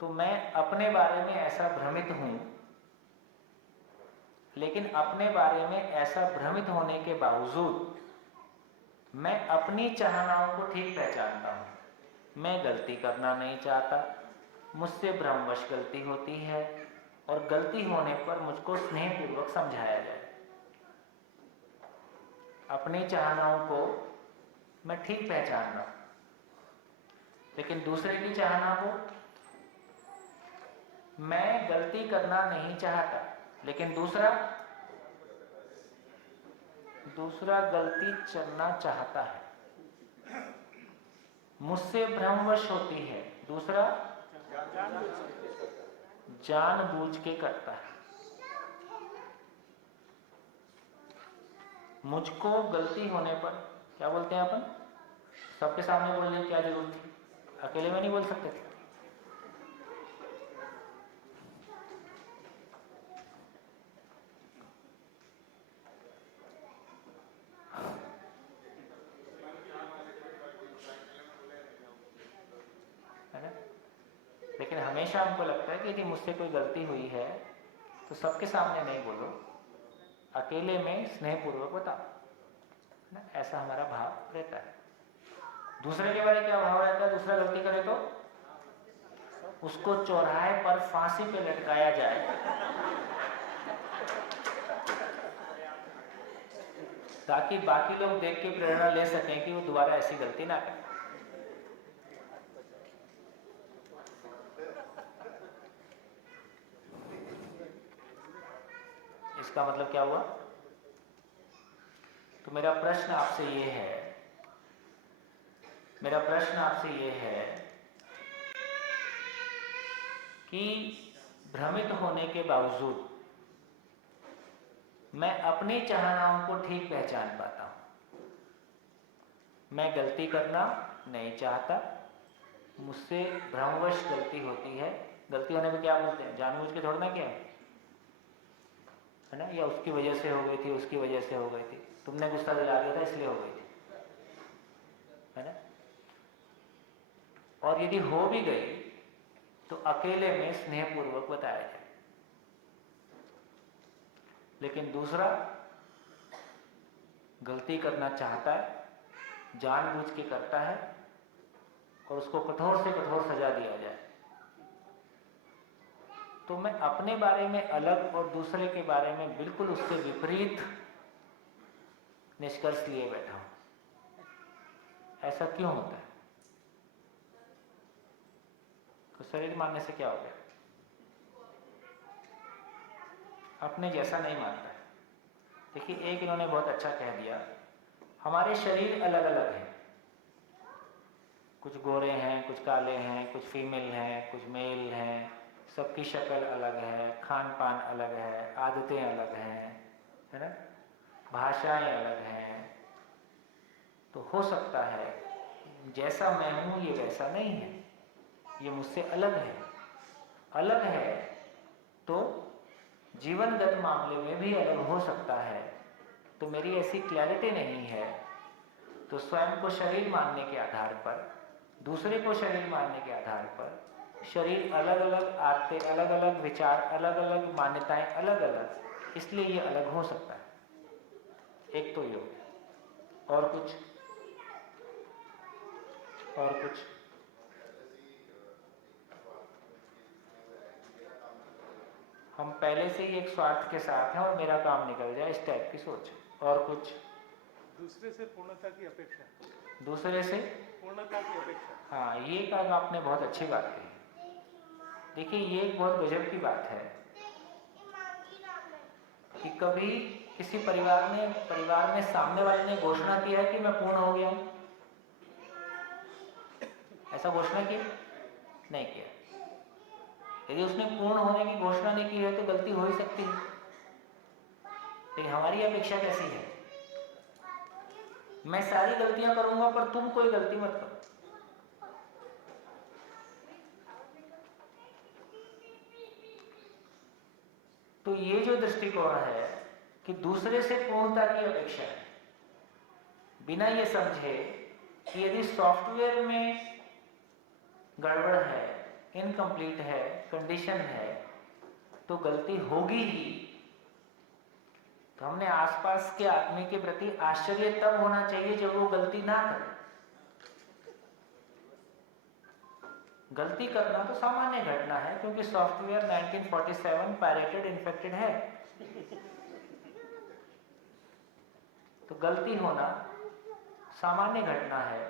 तो मैं अपने बारे में ऐसा भ्रमित हूं, लेकिन अपने बारे में ऐसा भ्रमित होने के बावजूद मैं अपनी चाहनाओं को ठीक पहचानता हूं। मैं गलती करना नहीं चाहता, मुझसे भ्रमवश गलती होती है और गलती होने पर मुझको स्नेहपूर्वक समझाया जाए। अपनी चाहनाओं को मैं ठीक पहचान रहा हूं, लेकिन दूसरे की चाहना को मैं गलती करना नहीं चाहता, लेकिन दूसरा गलती करना चाहता है, मुझसे भ्रमवश होती है, दूसरा जानबूझ के करता है। मुझको गलती होने पर क्या बोलते हैं अपन? सबके सामने बोलने की क्या जरूरत थी? अकेले में नहीं बोल सकते थे? है ना? लेकिन हमेशा हमको लगता है कि यदि मुझसे कोई गलती हुई है तो सबके सामने नहीं बोलो, अकेले में स्नेहपूर्वक बताओ, ना? ऐसा हमारा भाव रहता है। दूसरे के बारे में क्या भाव रहता है? दूसरा गलती करे तो उसको चौराहे पर फांसी पे लटकाया जाए, ताकि बाकी लोग देख के प्रेरणा ले सकें कि वो दोबारा ऐसी गलती ना करें। इसका मतलब क्या हुआ? तो मेरा प्रश्न आपसे ये है कि भ्रमित होने के बावजूद मैं अपनी चाहनाओं को ठीक पहचान पाता हूं। मैं गलती करना नहीं चाहता, मुझसे भ्रमवश गलती होती है। गलती होने पे क्या बोलते हैं? जानबूझ के थोड़ा ना किया है ना, या उसकी वजह से हो गई थी, उसकी वजह से हो गई थी, तुमने गुस्सा दिला दिया था इसलिए हो गई थी, है ना? और यदि हो भी गई तो अकेले में स्नेहपूर्वक बताया जाए। लेकिन दूसरा गलती करना चाहता है, जानबूझ के करता है, और उसको कठोर से कठोर सजा दिया जाए, तो मैं अपने बारे में अलग और दूसरे के बारे में बिल्कुल उससे विपरीत निष्कर्ष लिए बैठा हूं। ऐसा क्यों होता है? तो शरीर मानने से क्या हो गया? अपने जैसा नहीं मानता है। देखिए, एक इन्होंने बहुत अच्छा कह दिया, हमारे शरीर अलग अलग हैं, कुछ गोरे हैं, कुछ काले हैं, कुछ फीमेल हैं, कुछ मेल हैं, सबकी शक्ल अलग है, खान पान अलग है, आदतें अलग हैं, है ना, भाषाएं अलग हैं। तो हो सकता है जैसा मैं हूं ये वैसा नहीं है, ये मुझसे अलग है तो जीवनगत मामले में भी अलग हो सकता है। तो मेरी ऐसी क्लैरिटी नहीं है, तो स्वयं को शरीर मानने के आधार पर, दूसरे को शरीर मानने के आधार पर, शरीर अलग अलग आते, अलग अलग विचार, अलग अलग मान्यताएं, अलग अलग, इसलिए ये अलग हो सकता है। एक तो ये, और कुछ हम पहले से ही एक स्वार्थ के साथ हैं और मेरा काम निकल जाए, इस टाइप की सोच। और कुछ दूसरे से पूर्णता की अपेक्षा। दूसरे से पूर्णता की अपेक्षा। हाँ, ये कहा आपने, बहुत अच्छी बात कही। देखिए, ये एक बहुत गजब की बात है कि कभी किसी परिवार में सामने वाले ने घोषणा की है कि मैं पूर्ण हो गया हूं। ऐसा घोषणा की नहीं किया। यदि उसने पूर्ण होने की घोषणा नहीं की है तो गलती हो ही सकती है। लेकिन हमारी अपेक्षा कैसी है? मैं सारी गलतियां करूंगा पर तुम कोई गलती मत करो। तो ये जो दृष्टिकोण है कि दूसरे से पूर्णता की अपेक्षा है, बिना ये समझे कि यदि सॉफ्टवेयर में गड़बड़ है, इनकम्प्लीट है, कंडीशन है, तो गलती होगी ही। तो हमने आसपास के आदमी के प्रति आश्चर्य तब होना चाहिए जब वो गलती ना करे। गलती करना तो सामान्य घटना है, क्योंकि सॉफ्टवेयर 1947 पायरेटेड इन्फेक्टेड है। तो गलती होना सामान्य घटना है,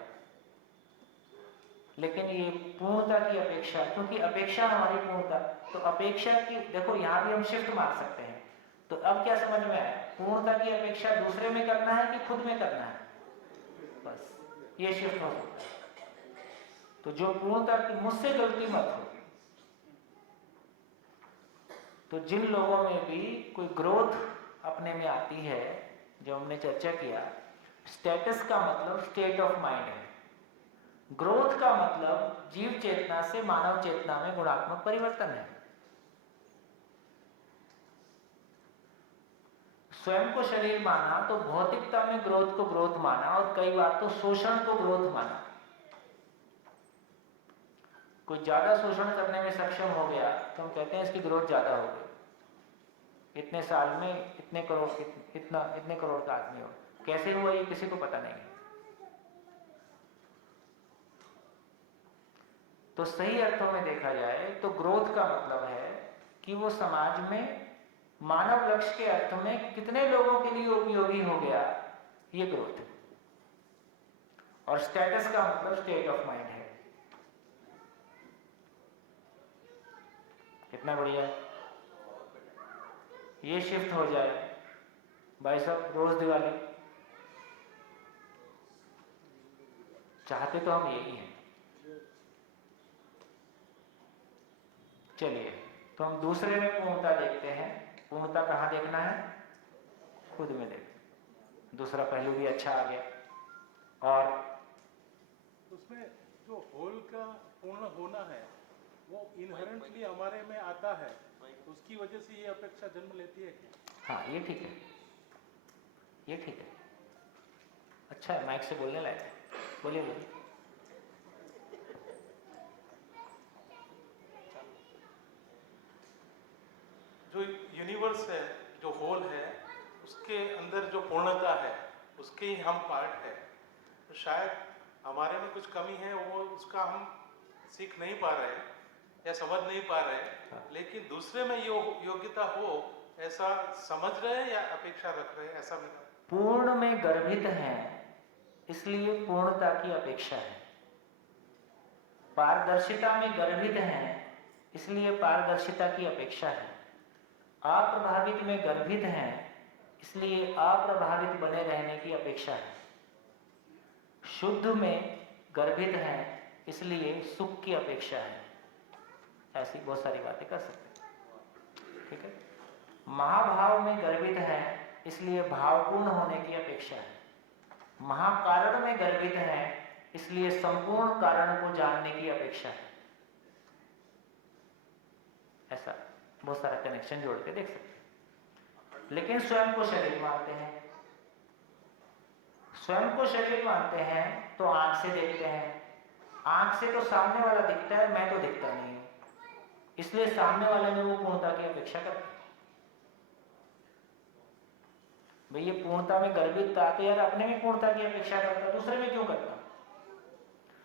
लेकिन ये पूर्णता की अपेक्षा, क्योंकि अपेक्षा हमारी पूर्णता, तो अपेक्षा की देखो यहाँ भी हम शिफ्ट मार सकते हैं। तो अब क्या समझ में आया, पूर्णता की अपेक्षा दूसरे में करना है कि खुद में करना है, बस ये शिफ्ट हो सकता है। तो जो पूर्णता की, मुझसे गलती मत हो, तो जिन लोगों में भी कोई ग्रोथ अपने में आती है, जो हमने चर्चा किया, स्टेटस का मतलब स्टेट ऑफ माइंड है, ग्रोथ का मतलब जीव चेतना से मानव चेतना में गुणात्मक परिवर्तन है। स्वयं को शरीर माना तो भौतिकता में ग्रोथ को ग्रोथ माना, और कई बार तो शोषण को ग्रोथ माना। कोई ज्यादा शोषण करने में सक्षम हो गया तो हम कहते हैं इसकी ग्रोथ ज्यादा हो गई, इतने साल में इतने करोड़ का आदमी हो। कैसे हुआ ये किसी को पता नहीं। तो सही अर्थों में देखा जाए तो ग्रोथ का मतलब है कि वो समाज में मानव लक्ष्य के अर्थ में कितने लोगों के लिए उपयोगी हो गया, ये ग्रोथ है। और स्टेटस का मतलब स्टेट ऑफ माइंड है। कितना बढ़िया है। ये शिफ्ट हो जाए भाई साहब, रोज दिवाली चाहते तो हम यही हैं। चलिए, तो हम दूसरे में पूर्णता देखते हैं। पूर्णता कहाँ देखना है, खुद में देख। दूसरा पहलू भी अच्छा आ गया। और उसमें जो होल का पूर्ण होना है वो इनहेरेंटली हमारे में आता है, उसकी वजह से ये अपेक्षा जन्म लेती है क्या? हाँ, ये ठीक है, ये ठीक है। अच्छा है, माइक से बोलने लायक है। बोलिए बोलिए। जो यूनिवर्स है, जो होल है, उसके अंदर जो पूर्णता है उसके ही हम पार्ट है। तो शायद हमारे में कुछ कमी है, वो उसका हम सीख नहीं पा रहे या समझ नहीं पा रहे, लेकिन दूसरे में योग्यता हो ऐसा समझ रहे या अपेक्षा रख रहे, ऐसा भी पूर्ण में गर्भित हैं, इसलिए पूर्णता की अपेक्षा है। पारदर्शिता में गर्भित हैं, इसलिए पारदर्शिता की अपेक्षा है। अप्रभावित में गर्भित हैं, इसलिए अप्रभावित बने रहने की अपेक्षा है। शुद्ध में गर्भित हैं, इसलिए सुख की अपेक्षा है। ऐसी बहुत सारी बातें कर सकते हैं, ठीक है। महाभाव में गर्भित हैं, इसलिए भावपूर्ण होने की अपेक्षा है। महाकारण में गर्भित हैं, इसलिए संपूर्ण कारण को जानने की अपेक्षा है। ऐसा बहुत सारा कनेक्शन जोड़ के देख सकते हैं। लेकिन स्वयं को शरीर मानते हैं। स्वयं को शरीर मानते हैं तो आंख से देखते हैं। आंख से तो सामने वाला दिखता है, मैं तो दिखता नहीं हूं, इसलिए सामने वाले में वो पूर्णता की अपेक्षा करते हैं। भाई ये पूर्णता में गर्भित था तो यार अपने में पूर्णता की अपेक्षा करता, दूसरे में क्यों करता?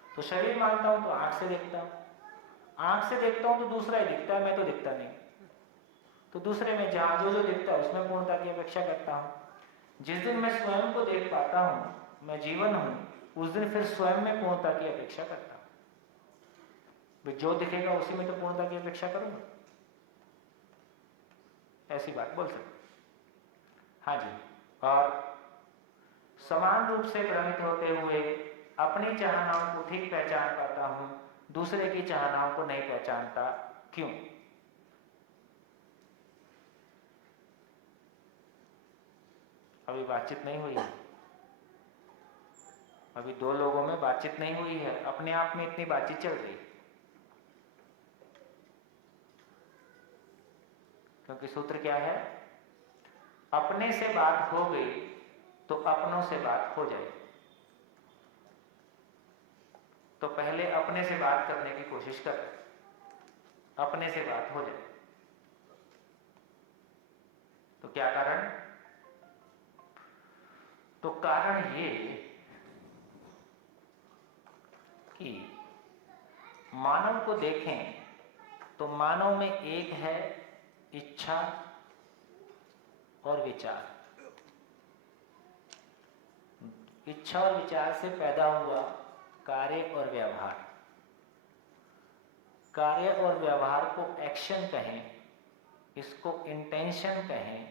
तो शरीर मानता हूं तो आंख से देखता हूं, आंख से देखता हूं तो दूसरा ही दिखता है, मैं तो दिखता नहीं। तो दूसरे में जहां जो दिखता है उसमें पूर्णता की अपेक्षा करता हूं। जिस दिन मैं स्वयं को देख पाता हूं, मैं जीवन हूं, उस दिन फिर स्वयं में पूर्णता की अपेक्षा करता हूं। भाई जो दिखेगा उसी में तो पूर्णता की अपेक्षा करूंगा। ऐसी बात बोल सकते। हाँ जी। और समान रूप से भ्रमित होते हुए अपनी चाहनाओं को ठीक पहचान पाता हूं, दूसरे की चाहनाओं को नहीं पहचानता। क्यों? अभी बातचीत नहीं हुई है, अभी दो लोगों में बातचीत नहीं हुई है, अपने आप में इतनी बातचीत चल रही है। क्योंकि सूत्र क्या है? अपने से बात हो गई तो अपनों से बात हो जाएगी। तो पहले अपने से बात करने की कोशिश कर, अपने से बात हो जाए। तो क्या कारण? तो कारण ये कि मानव को देखें तो मानव में एक है इच्छा और विचार। इच्छा और विचार से पैदा हुआ कार्य और व्यवहार। कार्य और व्यवहार को एक्शन कहें, इसको इंटेंशन कहें।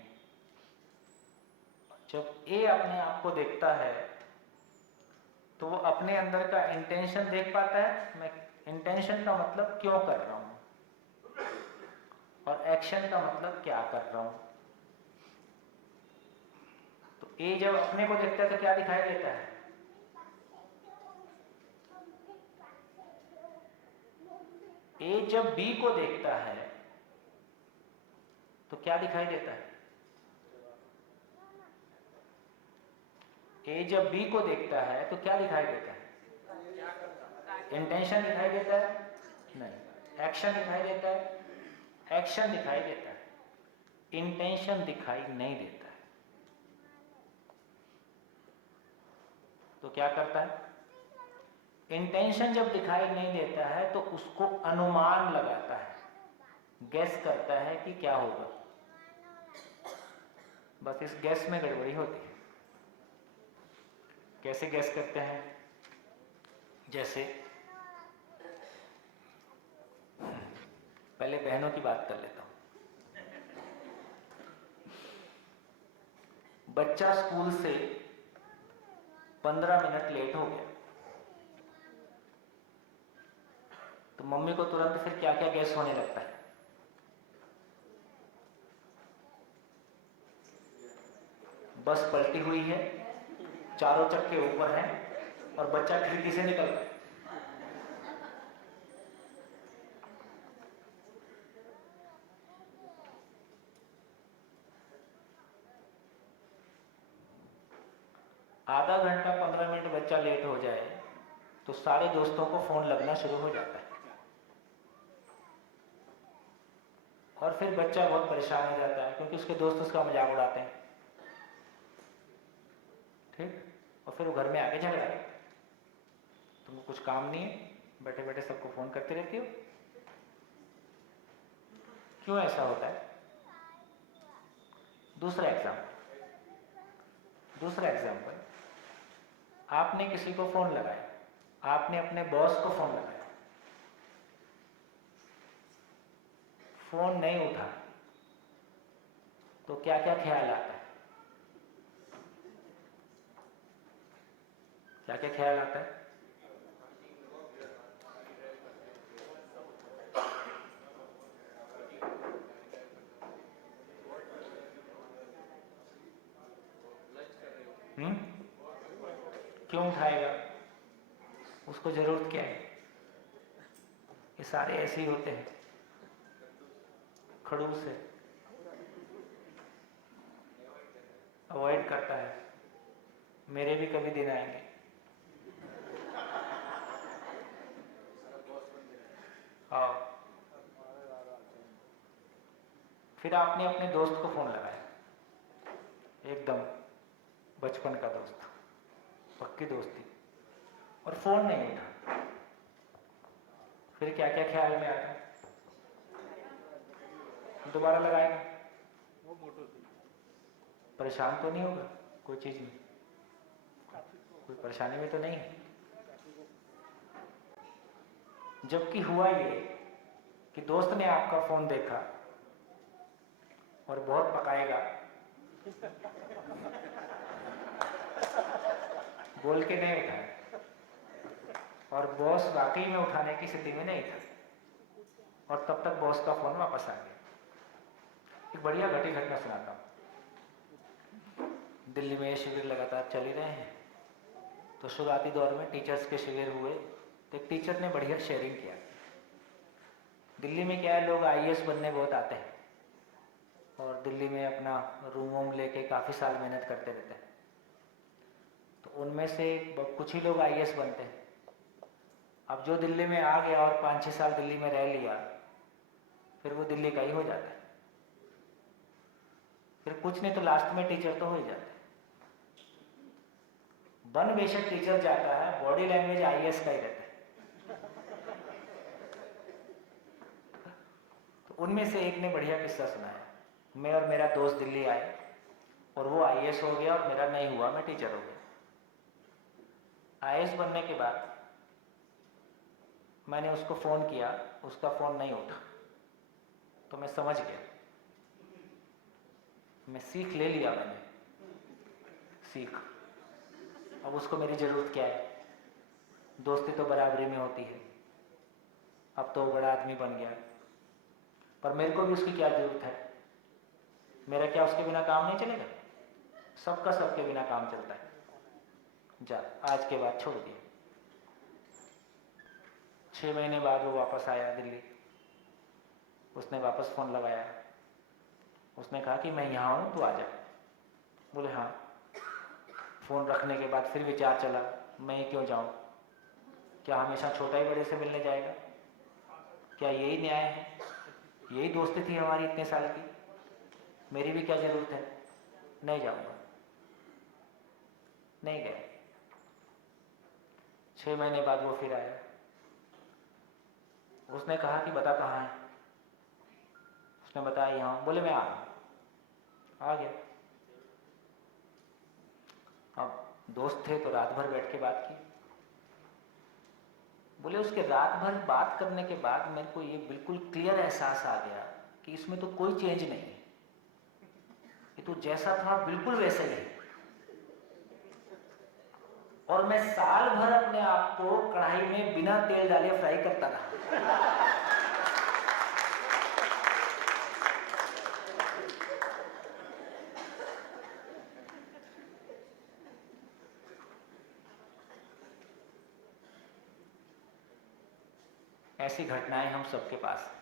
जब ए अपने आप को देखता है तो वो अपने अंदर का इंटेंशन देख पाता है। मैं इंटेंशन का मतलब क्यों कर रहा हूं, और एक्शन का मतलब क्या कर रहा हूं। तो ए जब अपने को देखता है तो क्या दिखाई देता है? ए जब बी को देखता है तो क्या दिखाई देता है? ए जब बी को देखता है तो क्या दिखाई देता है? इंटेंशन दिखाई देता है? नहीं। एक्शन दिखाई देता है? एक्शन दिखाई देता है, इंटेंशन दिखाई नहीं देता है। तो क्या करता है? इंटेंशन जब दिखाई नहीं देता है तो उसको अनुमान लगाता है, गैस करता है कि क्या होगा। बस इस गैस में गड़बड़ी होती है। कैसे गैस करते हैं? जैसे पहले बहनों की बात कर लेता हूं। बच्चा स्कूल से 15 मिनट लेट हो गया तो मम्मी को तुरंत फिर क्या क्या गैस होने लगता है? बस पलटी हुई है, चारों चक्के ऊपर हैं और बच्चा खिड़की से निकल रहा है। आधा घंटा 15 मिनट बच्चा लेट हो जाए तो सारे दोस्तों को फोन लगना शुरू हो जाता है और फिर बच्चा बहुत परेशान हो जाता है क्योंकि उसके दोस्त उसका मजाक उड़ाते हैं। ठीक? और फिर वो घर में आके झगड़ा करता है, तुमको कुछ काम नहीं है, बैठे बैठे सबको फोन करती रहती हो। क्यों ऐसा होता है? दूसरा एग्जाम्पल, आपने किसी को फोन लगाया, आपने अपने बॉस को फोन लगाया, फोन नहीं उठा तो क्या क्या ख्याल आता है? क्या क्या ख्याल आता है? क्यों उठाएगा? उसको जरूरत क्या है? ये सारे ऐसे ही होते हैं, खड़ूस से अवॉइड करता है। मेरे भी कभी दिन आएंगे। हाँ। फिर आपने अपने दोस्त को फोन लगाया, एकदम बचपन का दोस्त, पक्की दोस्ती, और फोन नहीं उठा। फिर क्या क्या ख्याल में आता है? दोबारा लगाएगा, परेशान तो नहीं होगा कोई चीज में, कोई परेशानी में तो नहीं है। जबकि हुआ ये कि दोस्त ने आपका फोन देखा और बहुत पकाएगा, बोल के नहीं उठाया, और बॉस वाकई में उठाने की स्थिति में नहीं था, और तब तक बॉस का फोन वापस आ गया। एक बढ़िया घटी घटना सुनाता हूँ। दिल्ली में शिविर लगातार चल ही रहे हैं, तो शुरुआती दौर में टीचर्स के शिविर हुए तो एक टीचर ने बढ़िया शेयरिंग किया। दिल्ली में क्या है, लोग आईएएस बनने बहुत आते हैं और दिल्ली में अपना रूम वूम लेके काफ़ी साल मेहनत करते रहते हैं। तो उनमें से कुछ ही लोग आईएएस बनते हैं। अब जो दिल्ली में आ गया और 5-6 साल दिल्ली में रह लिया, फिर वो दिल्ली का ही हो जाता है। फिर कुछ नहीं तो लास्ट में टीचर तो हो ही जाता है। बन बेशक टीचर जाता है, बॉडी लैंग्वेज आईएएस का ही रहता है। तो उनमें से एक ने बढ़िया किस्सा सुनाया। मैं और मेरा दोस्त दिल्ली आए और वो आईएएस हो गया और मेरा नहीं हुआ, मैं टीचर हो गया। आईएएस बनने के बाद मैंने उसको फ़ोन किया, उसका फ़ोन नहीं उठा, तो मैं समझ गया, मैं सीख ले लिया मैंने, सीख। अब उसको मेरी ज़रूरत क्या है? दोस्ती तो बराबरी में होती है। अब तो वो बड़ा आदमी बन गया, पर मेरे को भी उसकी क्या ज़रूरत है? मेरा क्या उसके बिना काम नहीं चलेगा? सबका सबके बिना काम चलता है। जा, आज के बाद छोड़ दिया। 6 महीने बाद वो वापस आया दिल्ली। उसने वापस फ़ोन लगाया, उसने कहा कि मैं यहाँ हूँ, तू आ जा। बोले हाँ। फ़ोन रखने के बाद फिर विचार चला, मैं ही क्यों जाऊँ? क्या हमेशा छोटा ही बड़े से मिलने जाएगा? क्या यही न्याय है? यही दोस्ती थी हमारी इतने साल की? मेरी भी क्या ज़रूरत है? नहीं जाऊँगा। नहीं गया। 6 महीने बाद वो फिर आया। उसने कहा कि बता कहाँ है? उसने बताया यहाँ। बोले मैं आ गया। अब दोस्त थे तो रात भर बैठ के बात की। बोले उसके रात भर बात करने के बाद मेरे को ये बिल्कुल क्लियर एहसास आ गया कि इसमें तो कोई चेंज नहीं है, ये तो जैसा था बिल्कुल वैसे ही है। और मैं साल भर अपने आप को कढ़ाई में बिना तेल डाले फ्राई करता था। ऐसी घटनाएं हम सबके पास हैं।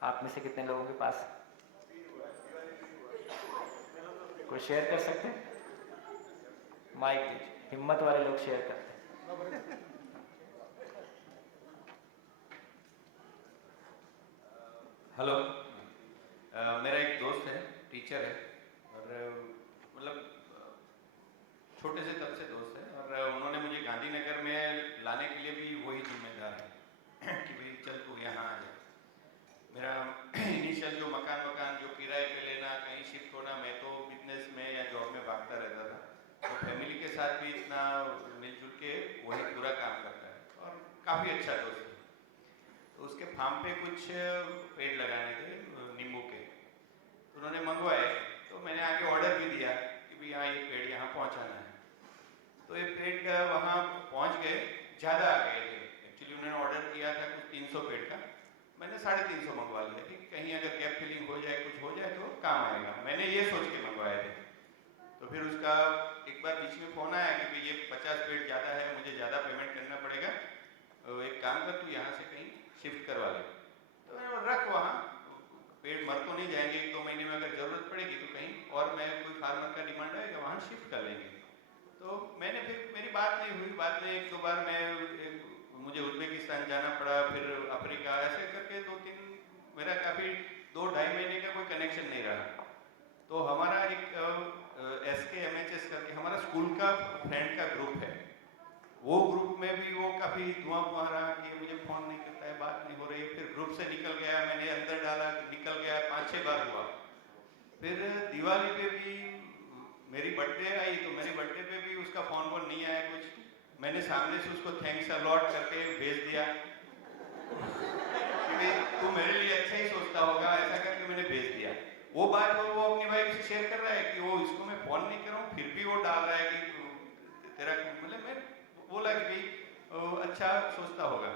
आप में से कितने लोगों के पास? कोई शेयर कर सकते हैं? माइक दीजिए, हिम्मत वाले लोग शेयर करते हैं। हेलो, मेरा एक दोस्त है, टीचर है, और मतलब छोटे से तब से दोस्त है, और उन्होंने मुझे गांधीनगर में लाने के लिए भी वही जिम्मेदार है कि भाई चल तू यहाँ आ जा। मेरा इनिशियल जो मकान जो किराए पे लेना, कहीं शिफ्ट होना, मैं तो बिजनेस में या जॉब में भागता रहता था, तो फैमिली के साथ भी इतना मिलजुल के वही पूरा काम करता है और काफ़ी अच्छा दोस्त है। तो उसके फार्म पे कुछ पेड़ लगाने थे नींबू के, तो उन्होंने मंगवाए, तो मैंने आगे ऑर्डर भी दिया कि भाई हाँ ये पेड़ यहाँ पहुँचाना है। तो ये पेड़ वहाँ पहुँच गए, ज़्यादा आ गए थे। एक्चुअली उन्होंने ऑर्डर किया था कुछ 300 पेड़ का, मैंने 350 मंगवा लिया कि कहीं अगर गैप फिलिंग हो जाए, कुछ हो जाए तो काम आएगा, मैंने ये सोच के मंगवाए थे। तो फिर उसका एक बार बीच में फ़ोन आया कि भाई ये 50 पेड़ ज़्यादा है, मुझे ज़्यादा पेमेंट करना पड़ेगा, एक काम कर तू यहाँ से कहीं शिफ्ट करवा ले। तो मैंने रख वहाँ, पेड़ मर तो नहीं जाएंगे, 1-2 महीने में अगर ज़रूरत पड़ेगी तो कहीं और मैं कोई फार्मर का डिमांड आएगा वहाँ शिफ्ट कर लेंगे। तो मैंने फिर मेरी बात नहीं हुई, बाद में 1-2 बार मुझे उज़्बेकिस्तान जाना पड़ा, फिर अफ्रीका, ऐसे करके 2-3 मेरा काफ़ी 2-2.5 महीने का कोई कनेक्शन नहीं रहा। तो हमारा एक SKMHS करके हमारा स्कूल का फ्रेंड का ग्रुप है, वो ग्रुप में भी वो काफ़ी धुआं रहा कि मुझे फ़ोन नहीं करता है, बात नहीं हो रही है। फिर ग्रुप से निकल गया, मैंने अंदर डाला, निकल गया, 5-6 बार हुआ। फिर दिवाली पे भी मेरी बर्थडे आई, तो मेरी बर्थडे पे भी उसका फ़ोन नहीं आया कुछ, मैंने सामने से उसको थैंक्स अलॉट करके भेज दिया कि भाई तू मेरे लिए अच्छा ही सोचता होगा, ऐसा करके मैंने भेज दिया। वो बात वो अपनी वाइफ से शेयर कर रहा है कि वो इसको मैं फ़ोन नहीं कर रहा हूँ, फिर भी वो डाल रहा है कि तेरा, मतलब मैं बोला कि भाई अच्छा सोचता होगा।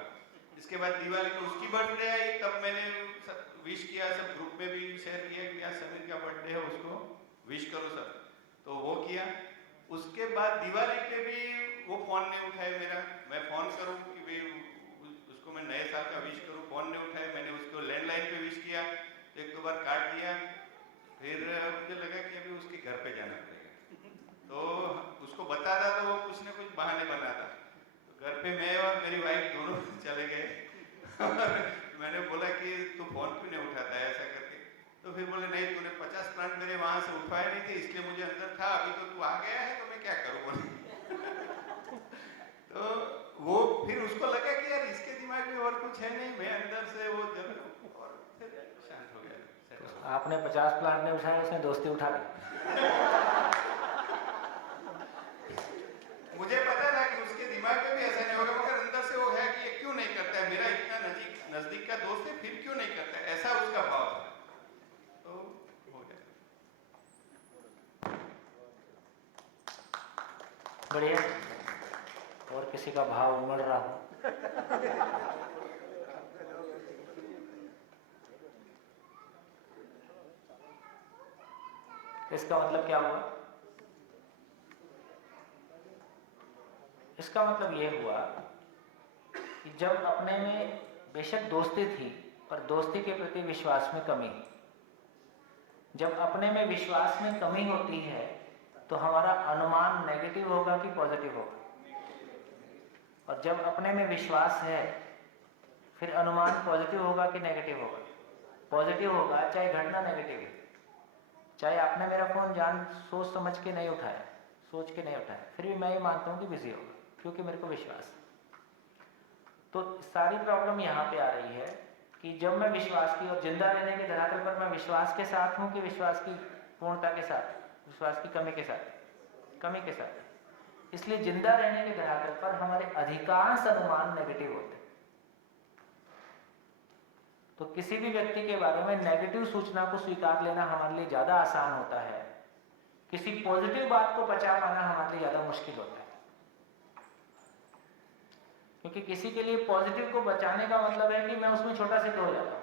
इसके बाद दिवाली को उसकी बर्थडे आई, तब मैंने विश किया, सब ग्रुप में भी शेयर किया कि आज समीर का बर्थडे है, उसको विश करो सब, तो वो किया। उसके बाद दिवाली पे भी वो फ़ोन नहीं उठाए मेरा, मैं फ़ोन करूँ कि भाई उसको मैं नए साल का विश करूँ, फ़ोन नहीं उठाए। मैंने उसको लैंडलाइन पे विश किया, तो 1-2 बार काट दिया। फिर मुझे लगा कि अभी उसके घर पे जाना पड़ेगा, तो उसको बताता तो वो कुछ ना कुछ बहाने बनाता। तो घर पे मैं और मेरी वाइफ दोनों चले गए मैंने बोला कि तू फ़ोन क्यों नहीं उठाता है, ऐसा करके। तो फिर बोले नहीं, तूने 50 प्लांट मेरे वहाँ से उठवाए नहीं थे, इसलिए मुझे अंदर था, अभी तो तू आ गया है तो मैं क्या करूँ बोले तो वो फिर उसको लगा कि यार इसके दिमाग में और कुछ है नहीं, मैं अंदर से वो जब, और फिर शांत हो गया। आपने 50 प्लांट नहीं उठाए, उसने दोस्ती उठा ली। मुझे पता था कि उसके दिमाग में भी ऐसा नहीं होगा, मगर अंदर से वो है कि ये क्यों नहीं करता है, मेरा इतना नजदीक का दोस्त है फिर क्यों नहीं करता है, ऐसा उसका भाव है। तो हो गया। बढ़िया। और किसी का भाव उमड़ रहा हो? इसका मतलब क्या हुआ? इसका मतलब ये हुआ कि जब अपने में बेशक दोस्ती थी पर दोस्ती के प्रति विश्वास में कमी, जब अपने में विश्वास में कमी होती है तो हमारा अनुमान नेगेटिव होगा कि पॉजिटिव होगा, और जब अपने में विश्वास है फिर अनुमान पॉजिटिव होगा कि नेगेटिव होगा? पॉजिटिव होगा, चाहे घटना नेगेटिव है, चाहे आपने मेरा फोन सोच समझ के नहीं उठाया, सोच के नहीं उठाया, फिर भी मैं ये मानता हूँ कि बिजी होगा क्योंकि मेरे को विश्वास है। तो सारी प्रॉब्लम यहाँ पे आ रही है कि जब मैं विश्वास की और जिंदा रहने के धरातल पर मैं विश्वास के साथ हूँ कि विश्वास की पूर्णता के साथ, विश्वास की कमी के साथ, कमी के साथ, इसलिए जिंदा रहने के धरातल पर हमारे अधिकांश अनुमान नेगेटिव होते हैं। तो किसी भी व्यक्ति के बारे में नेगेटिव सूचना को स्वीकार लेना हमारे लिए ज्यादा आसान होता है, किसी पॉजिटिव बात को पचा पाना हमारे लिए ज्यादा मुश्किल होता है। क्योंकि किसी के लिए पॉजिटिव को बचाने का मतलब है कि मैं उसमें छोटा सिद्ध हो जाता हूं।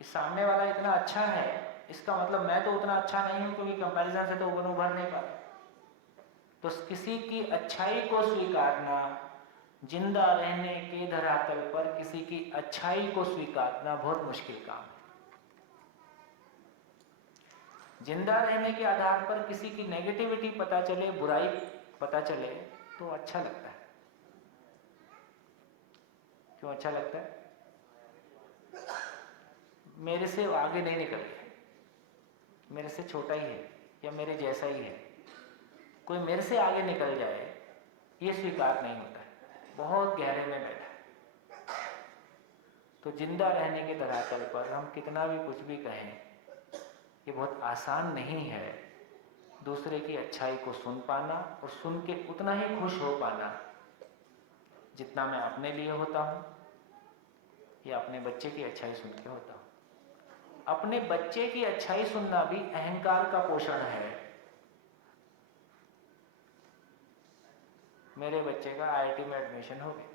इस सामने वाला इतना अच्छा है, इसका मतलब मैं तो उतना अच्छा नहीं हूं, क्योंकि कंपैरिजन से तो उभर नहीं पाता। तो किसी की अच्छाई को स्वीकारना, जिंदा रहने के धरातल पर किसी की अच्छाई को स्वीकारना बहुत मुश्किल काम है। जिंदा रहने के आधार पर किसी की नेगेटिविटी पता चले, बुराई पता चले तो अच्छा लगता है। क्यों अच्छा लगता है? मेरे से आगे नहीं निकल गया, मेरे से छोटा ही है या मेरे जैसा ही है, कोई मेरे से आगे निकल जाए ये स्वीकार नहीं होता है, बहुत गहरे में बैठा है। तो जिंदा रहने के धरातल पर हम कितना भी कुछ भी कहें, ये बहुत आसान नहीं है दूसरे की अच्छाई को सुन पाना और सुन के उतना ही खुश हो पाना जितना मैं अपने लिए होता हूं या अपने बच्चे की अच्छाई सुन के होता हूं। अपने बच्चे की अच्छाई सुनना भी अहंकार का पोषण है। मेरे बच्चे का IIT में एडमिशन हो गया,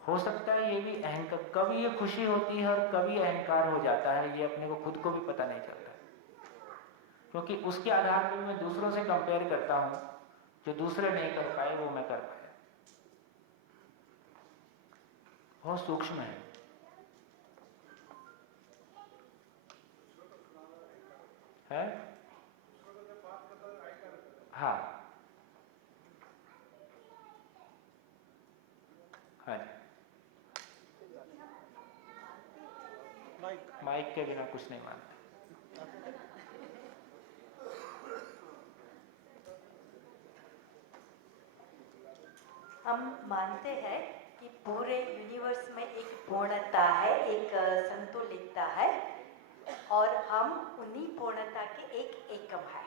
हो सकता है ये भी अहंकार, कभी ये खुशी होती है और कभी अहंकार हो जाता है, ये अपने को खुद को भी पता नहीं चलता, क्योंकि उसके आधार पर मैं दूसरों से कंपेयर करता हूं, जो दूसरे नहीं कर पाए वो मैं कर पाया। बहुत सूक्ष्म है। हाँ हाँ जी, माइक के बिना कुछ नहीं मानते। हम मानते हैं कि पूरे यूनिवर्स में एक पूर्णता है, एक संतुलितता है, और हम उन्हीं पूर्णता के एक एकम है।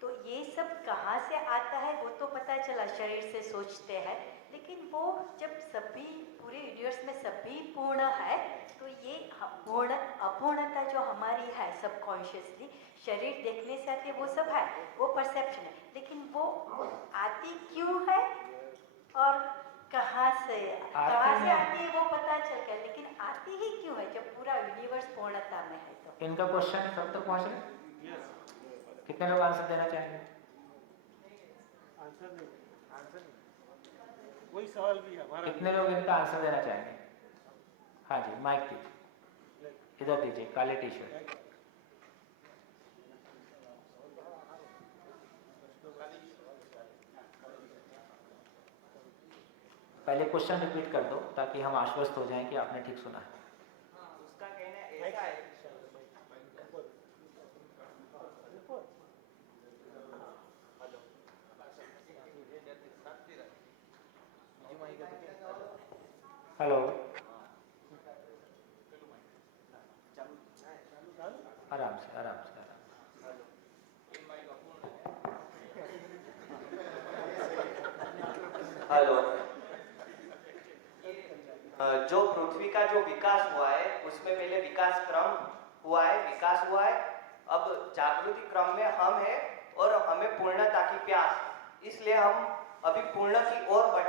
तो ये सब कहाँ से आता है वो तो पता चला, शरीर से सोचते हैं, लेकिन वो जब सभी पूरे यूनिवर्स में सभी पूर्ण है तो ये पूर्ण अपूर्णता जो हमारी है सबकॉन्शियसली शरीर देखने से आती है, वो सब है, वो परसेप्शन है, लेकिन वो आती क्यों है और कहाँ से आती है वो पता चल गया, लेकिन आती ही क्यों है जब पूरा यूनिवर्स पूर्णता में है? तो इनका क्वेश्चन सब तक पहुंच रहे? कितने लोग आंसर देना चाहेंगे? आंसर नहीं, वही सवाल भी है हमारा। कितने लोग इनका आंसर देना चाहेंगे? हाँ जी, माइक दीजिए, इधर दीजिए, काले टी शर्ट। पहले क्वेश्चन रिपीट कर दो ताकि हम आश्वस्त हो जाएं कि आपने ठीक सुना है। उसका कहना ऐसा है, हेलो, आराम से आराम से आराम से। हेलो। जो पृथ्वी का जो विकास हुआ है उसमें पहले विकास क्रम हुआ है, विकास हुआ है। अब जागृति क्रम में हम हैं और हमें पूर्णता की प्यास, इसलिए हम अभी पूर्ण की ओर बढ़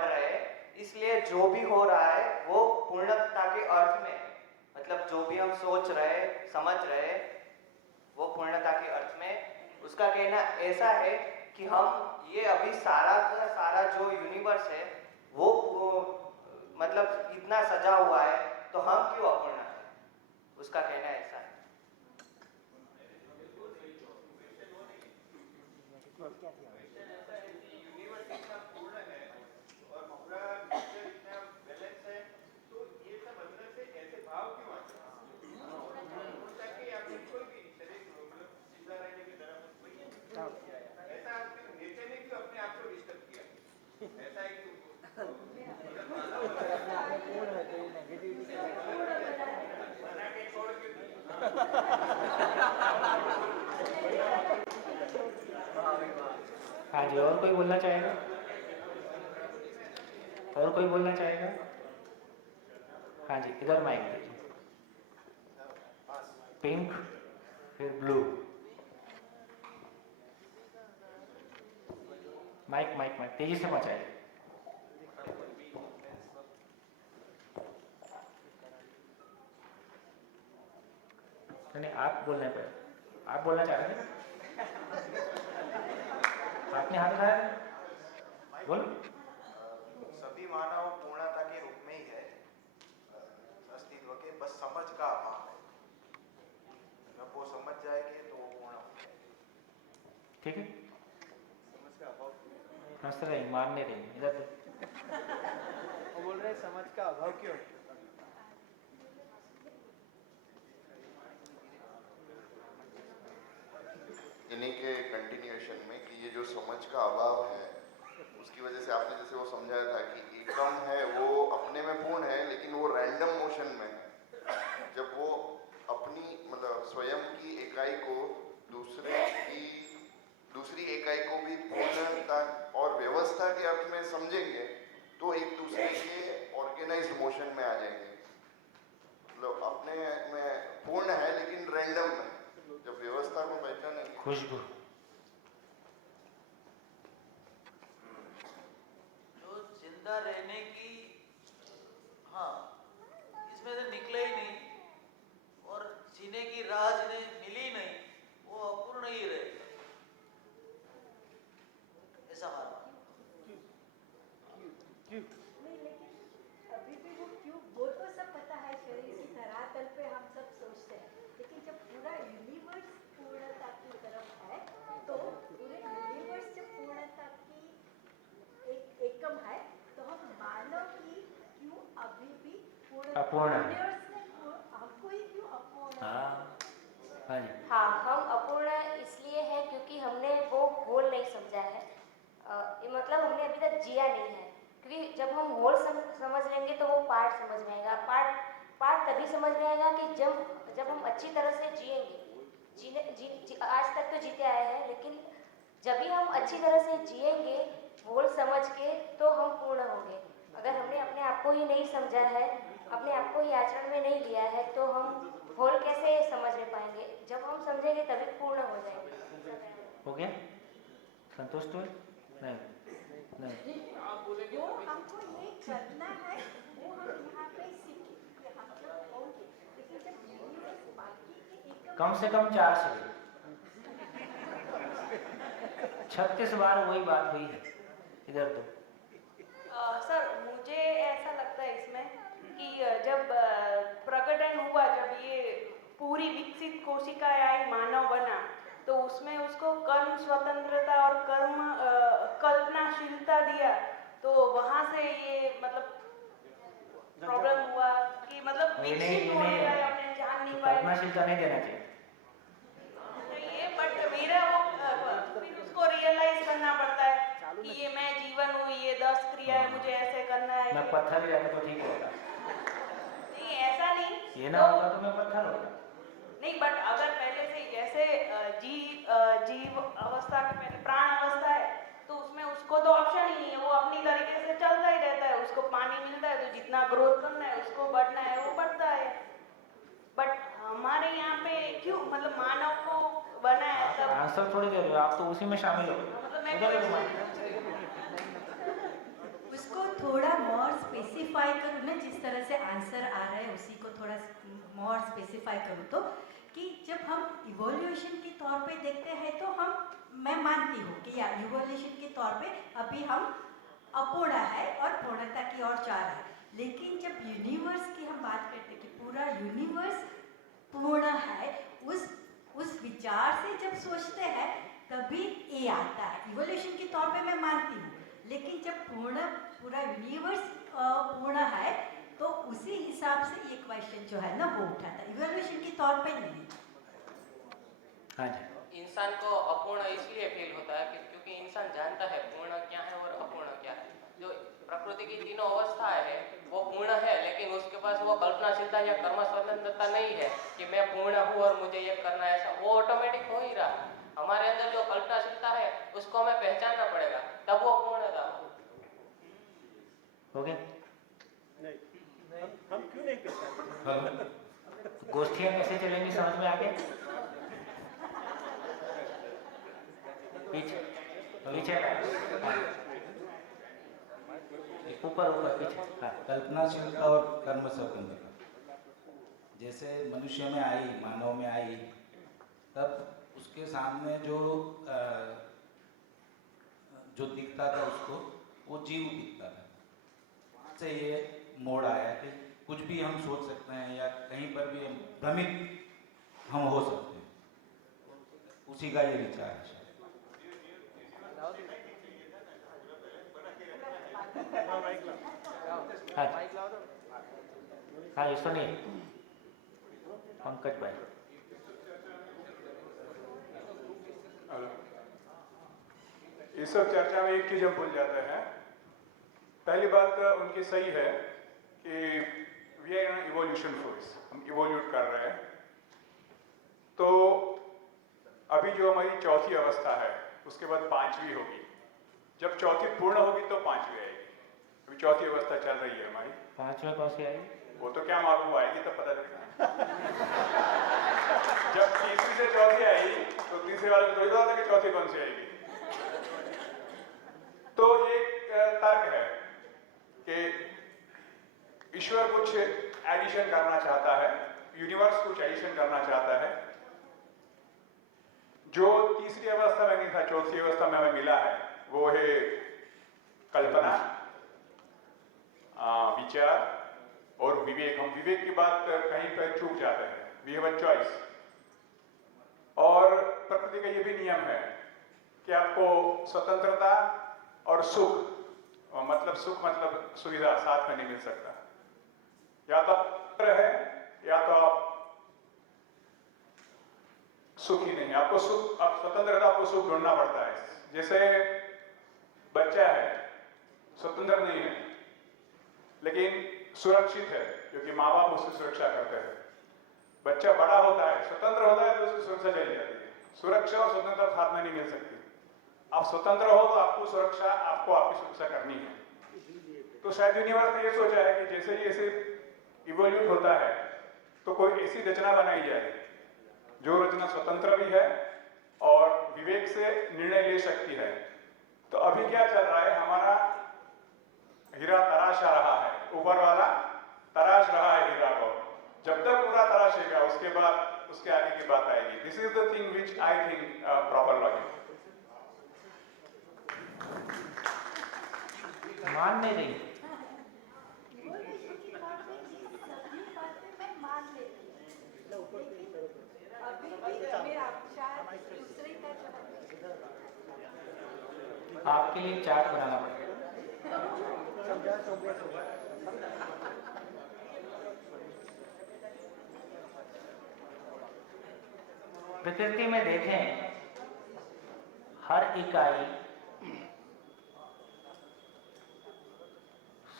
रहे हैं। इसलिए जो भी हो रहा है वो पूर्णता के अर्थ में, मतलब जो भी हम सोच रहे समझ रहे वो पूर्णता के अर्थ में। उसका कहना ऐसा है कि हम ये अभी सारा का सारा जो यूनिवर्स है वो मतलब इतना सजा हुआ है तो हम क्यों अपूर्ण है, उसका कहना ऐसा है। हाँ जी, और कोई बोलना चाहेगा? और कोई बोलना चाहेगा? हाँ जी, इधर माइक दीजिए। पिंक, फिर ब्लू। माइक माइक माइक तेजी से पहुंचाइए। नहीं, आप बोलने पर, आप बोलना चाह रहे थे? आपने हाथ उठाया, बोलो। सभी मानव पूर्णता के रूप में ही है, अस्तित्व के, बस समझ का अभाव है। जब वो समझ जाएंगे तो वो पूर्ण हो जाएगा। ठीक है, समझ का अभाव हंस रहे, मानने रहे, इधर वो बोल रहे समझ का अभाव क्यों? इन्हीं के कंटिन्यूएशन में कि ये जो समझ का अभाव है उसकी वजह से आपने जैसे वो समझाया था कि एकम है वो अपने में पूर्ण है लेकिन वो रैंडम मोशन में है। जब वो अपनी मतलब स्वयं की इकाई को दूसरी इकाई को भी पूर्णता और व्यवस्था के अर्थ में समझेंगे तो एक दूसरे के ऑर्गेनाइज्ड मोशन में आ जाएंगे। मतलब अपने में पूर्ण है लेकिन रैंडम में, जब व्यवस्था को पहचानेंगे। खुशबू, जो जिंदा रहने की, हाँ, इसमें से निकले ही नहीं और जीने की राह जिन्हें मिली नहीं वो अपूर्ण ही रहेगा, ऐसा मानना। नहीं, लेकिन अभी भी वो क्यों, वो तो सब पता है, शरीर की धरातल पे हम सब सोचते हैं, लेकिन जब पूरा यूनिवर्स पूर्णता की तरफ है तो पूरे यूनिवर्स जब पूर्णता की एक एकम है तो हम मानव की क्यों अभी भी अपूर्ण है। यूनिवर्स ने हमको ही क्यों अपूर्ण? हाँ जी, हाँ, हम अपूर्ण इसलिए है क्योंकि हमने वो होल नहीं समझा है। मतलब हमने अभी तक जिया नहीं है, क्योंकि जब हम होल समझ लेंगे तो वो पार्ट समझ में आएगा। पार्ट तभी समझ में आएगा कि जब हम अच्छी तरह से जिएंगे। आज तक तो जीते आए हैं, लेकिन जब भी हम अच्छी तरह से जिएंगे होल समझ के तो हम पूर्ण होंगे। अगर हमने अपने आप को ही नहीं समझा है, अपने आप को ही आचरण में नहीं लिया है तो हम होल कैसे समझ में पाएंगे? जब हम समझेंगे तभी पूर्ण हो जाएंगे। हो गया? संतुष्ट हुए? नहीं नहीं, वो हमको ये करना है, वो हम यहाँ पे सीखे कि हम जब होंगे, लेकिन जब यूनिवर्स बाकी के एकम कम से कम 4 सेकंड, 36 बार वही बात हुई है इधर तो। सर, मुझे ऐसा लगता है इसमें कि जब प्रकटन हुआ, जब ये पूरी विकसित कोशिकाएं आई, मानव बना, तो उसमें उसको कर्म स्वतंत्रता और कर्म कल्पनाशीलता दिया, तो वहां से ये मतलब प्रॉब्लम हुआ कि मतलब विकसित हो गया, अपने जान नहीं पाए। कल्पनाशीलता नहीं देना चाहिए। ये बट मेरा वो फिर उसको रियलाइज करना पड़ता है कि ये मैं जीवन हूँ, ये 10 क्रियाएं मुझे ऐसे करना है। मैं पत्थर ही रहता तो ठीक होता। नहीं, ऐसा नहीं, ये ना होता तो मैं पत्थर होता। नहीं, बट अगर पहले से जैसे जीव अवस्था के पहले प्राण अवस्था है तो उसमें उसको तो ऑप्शन ही नहीं है, वो अपनी जितना ग्रोथ करना है उसको बढ़ना है वो बढ़ता है। बट हमारे यहाँ पे क्यों मतलब मानव को बनाया तब आंसर थोड़ी दे रहे हो आप, तो उसी में शामिल हो। मतलब मैं उधर देखो माइक। उसको थोड़ा मोर स्पेसिफाई करूँ ना, जिस तरह से आंसर आ रहा है उसी को थोड़ा मोर स्पेसिफाई करूँ तो, कि जब हम इवोल्यूशन के तौर पे देखते हैं तो मैं मानती हूँ कि या इवोल्यूशन के तौर पे अभी हम अपूर्ण है और पूर्णता की ओर जा रहा है। लेकिन जब यूनिवर्स की हम बात करते हैं कि पूरा यूनिवर्स पूर्ण है, उस विचार से जब सोचते हैं तभी ये आता है। इवोल्यूशन के तौर पे मैं मानती हूँ, लेकिन जब पूरा यूनिवर्स पूर्ण है तो उसी हिसाब से ये क्वेश्चन जो है ना वो उठाता है, इवोल्यूशन के तौर पे नहीं। हाँ जी। इंसान को अपूर्ण इसलिए फील होता है क्योंकि इंसान जानता है पूर्ण क्या है और अपूर्ण क्या है। जो प्रकृति की तीनों अवस्थाएं है वो पूर्ण है, लेकिन उसके पास वो कल्पनाशीलता या कर्म स्वतंत्रता नहीं है कि मैं पूर्ण हूँ और मुझे ये करना है, ऐसा वो ऑटोमेटिक हो ही रहा है। हमारे अंदर जो कल्पनाशीलता है उसको हमें पहचानना पड़ेगा, तब वो पूर्णता हो गया। नहीं, हम क्यों नहीं पहचानते? गोष्ठियाँ कैसे चलेंगी समझ में आ गया? पीछे पीछे ऊपर पीछे। हाँ। कल्पनाशीलता और कर्म स्वतंत्रता जैसे मनुष्य में आई, मानव में आई, तब उसके सामने जो दिखता था उसको वो जीव दिखता था। वहाँ से ये मोड़ आया कि कुछ भी हम सोच सकते हैं या कहीं पर भी हम भ्रमित हम हो सकते हैं, उसी का ये विचार है। हाँ ये सुनिए पंकज भाई। इस सब चर्चा में एक चीज हम भूल जाते हैं। पहली बात उनकी सही है कि we are an evolution force, हम इवोल्यूट कर रहे हैं। तो अभी जो हमारी चौथी अवस्था है उसके बाद पांचवी होगी, जब चौथी पूर्ण होगी तो पांचवी आएगी। अभी चौथी अवस्था चल रही है हमारी। पांचवी कौन सी आएगी? वो तो क्या मालूम, आएगी तब पता लगेगा। जब तीसरी से चौथी आएगी तो तीसरे वाले को तो पता था कि चौथी कौन सी आएगी। तो एक तर्क है कि ईश्वर कुछ एडिशन करना चाहता है, यूनिवर्स कुछ एडिशन करना चाहता है जो तीसरी अवस्था में नहीं था, चौथी अवस्था में हमें मिला है। वो है कल्पना, विचार और विवेक। हम विवेक की बात कहीं पर चूक जाते हैं। We have a choice. और प्रकृति का ये भी नियम है कि आपको स्वतंत्रता और सुख मतलब सुविधा साथ में नहीं मिल सकता। या तो आप स्वतंत्र है या तो आप सुखी नहीं। आपको सुख, आप स्वतंत्रता, आपको सुख ढूंढना पड़ता है। जैसे बच्चा है, स्वतंत्र नहीं है लेकिन सुरक्षित है क्योंकि माँ बाप उसकी सुरक्षा करते हैं। बच्चा बड़ा होता है, स्वतंत्र होता है तो उसकी सुरक्षा चली जाती है। सुरक्षा और स्वतंत्रता साथ में नहीं मिल सकती। आप स्वतंत्र हो तो आपको सुरक्षा, आपको आपकी सुरक्षा करनी है। तो शायद यूनिवर्स ने ये सोचा है कि जैसे जैसे इवोल्यूट होता है तो कोई ऐसी रचना बनाई जाए जो रचना स्वतंत्र भी है और विवेक से निर्णय ले सकती है। तो अभी क्या चल रहा है, हमारा हीरा तराशा रहा है, ऊपर वाला तराश रहा है हीरा को। जब तक पूरा तराशेगा उसके बाद उसके आगे की बात आएगी। This is the thing which I think proper logic. मान नहीं रही। आपके लिए चार्ट बनाना पड़ेगा। प्रकृति में देखें, हर इकाई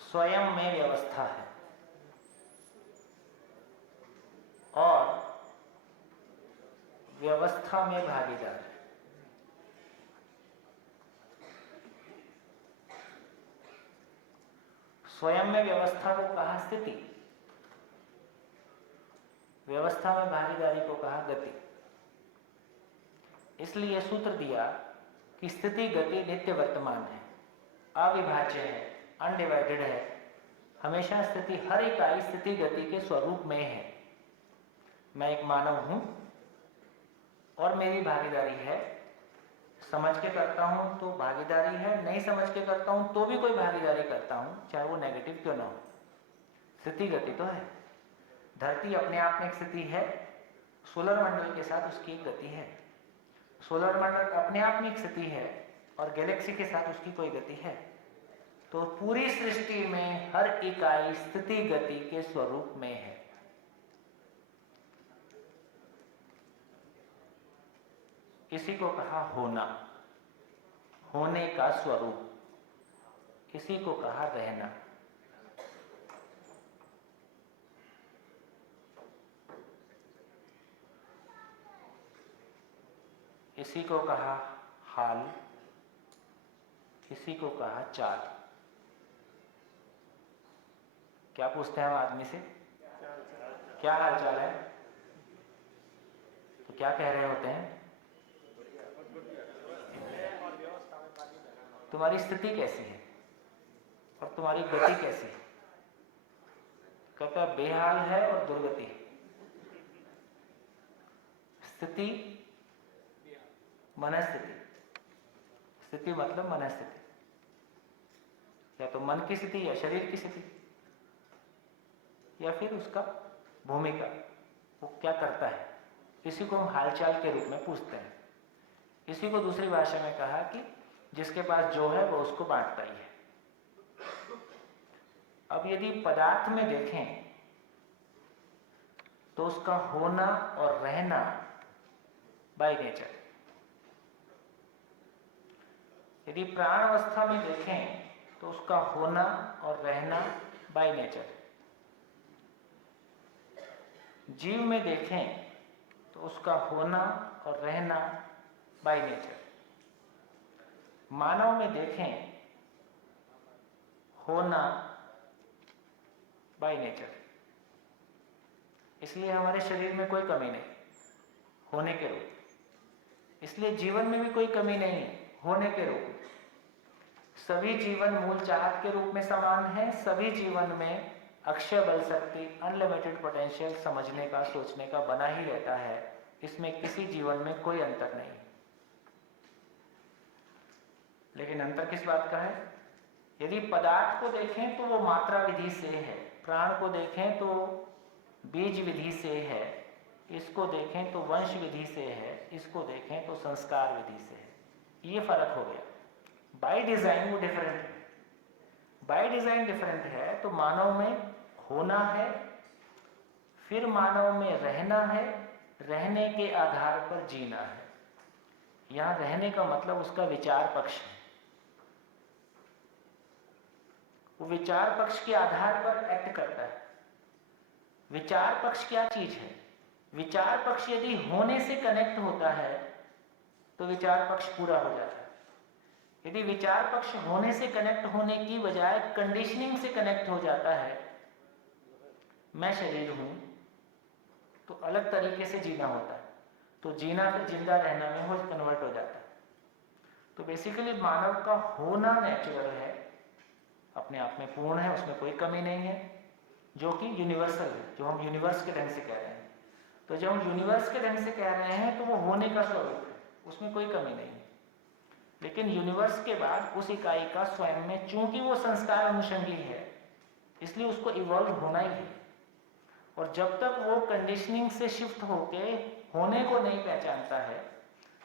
स्वयं में व्यवस्था है और व्यवस्था में भागीदार है। स्वयं में व्यवस्था को कहा स्थिति, व्यवस्था में भागीदारी को कहा गति। इसलिए सूत्र दिया कि स्थिति गति नित्य वर्तमान है, अविभाज्य है, अनडिवाइडेड है। हमेशा स्थिति, हर इकाई स्थिति गति के स्वरूप में है। मैं एक मानव हूं और मेरी भागीदारी है। समझ के करता हूं तो भागीदारी है, नहीं समझ के करता हूं तो भी कोई भागीदारी करता हूं, चाहे वो नेगेटिव क्यों ना हो। स्थिति गति तो है। धरती अपने आप में एक स्थिति है, सोलर मंडल के साथ उसकी एक गति है। सोलर मंडल अपने आप में एक स्थिति है और गैलेक्सी के साथ उसकी कोई गति है। तो पूरी सृष्टि में हर इकाई स्थिति गति के स्वरूप में है। इसी को कहा होना, होने का स्वरूप। इसी को कहा रहना। इसी को कहा हाल, इसी को कहा चाल। क्या पूछते हैं हम आदमी से? क्या हाल चाल है? तो क्या कह रहे होते हैं? तुम्हारी स्थिति कैसी है और तुम्हारी गति कैसी है? कहता बेहाल है और दुर्गति है। स्थिति मनस्थिति, स्थिति मतलब मनस्थिति, या तो मन की स्थिति या शरीर की स्थिति, या फिर उसका भूमिका, वो क्या करता है। इसी को हम हालचाल के रूप में पूछते हैं। इसी को दूसरी भाषा में कहा कि जिसके पास जो है वो उसको बांटता ही है। अब यदि पदार्थ में देखें तो उसका होना और रहना बाय नेचर। यदि प्राण अवस्था में देखें तो उसका होना और रहना बाय नेचर। जीव में देखें तो उसका होना और रहना बाय नेचर। मानव में देखें होना बाय नेचर। इसलिए हमारे शरीर में कोई कमी नहीं होने के रूप। इसलिए जीवन में भी कोई कमी नहीं है होने के रूप। सभी जीवन मूल चाहत के रूप में समान है। सभी जीवन में अक्षय बल शक्ति, अनलिमिटेड पोटेंशियल समझने का, सोचने का बना ही रहता है। इसमें किसी जीवन में कोई अंतर नहीं। लेकिन अंतर किस बात का है? यदि पदार्थ को देखें तो वो मात्रा विधि से है, प्राण को देखें तो बीज विधि से है, इसको देखें तो वंश विधि से है, इसको देखें तो संस्कार विधि से है। ये फर्क हो गया। बाय डिजाइन वो डिफरेंट है। बाय डिजाइन डिफरेंट है तो मानव में होना है, फिर मानव में रहना है, रहने के आधार पर जीना है। यहां रहने का मतलब उसका विचार पक्ष है। वो विचार पक्ष के आधार पर एक्ट करता है। विचार पक्ष क्या चीज है? विचार पक्ष यदि होने से कनेक्ट होता है तो विचार पक्ष पूरा हो जाता है। यदि विचार पक्ष होने से कनेक्ट होने की बजाय कंडीशनिंग से कनेक्ट हो जाता है, मैं शरीर हूं, तो अलग तरीके से जीना होता है। तो जीना फिर जिंदा रहना में हो कन्वर्ट हो जाता है। तो बेसिकली मानव का होना नेचुरल है, अपने आप में पूर्ण है, उसमें कोई कमी नहीं है, जो कि यूनिवर्सल है, जो हम यूनिवर्स के ढंग से कह रहे हैं। तो जब हम यूनिवर्स के ढंग से कह रहे हैं तो वो होने का स्वरूप है, उसमें कोई कमी नहीं है। लेकिन यूनिवर्स के बाद उस इकाई का स्वयं में, चूंकि वो संस्कार अनुषंगी है, इसलिए उसको इवॉल्व होना ही है। और जब तक वो कंडीशनिंग से शिफ्ट होके होने को नहीं पहचानता है,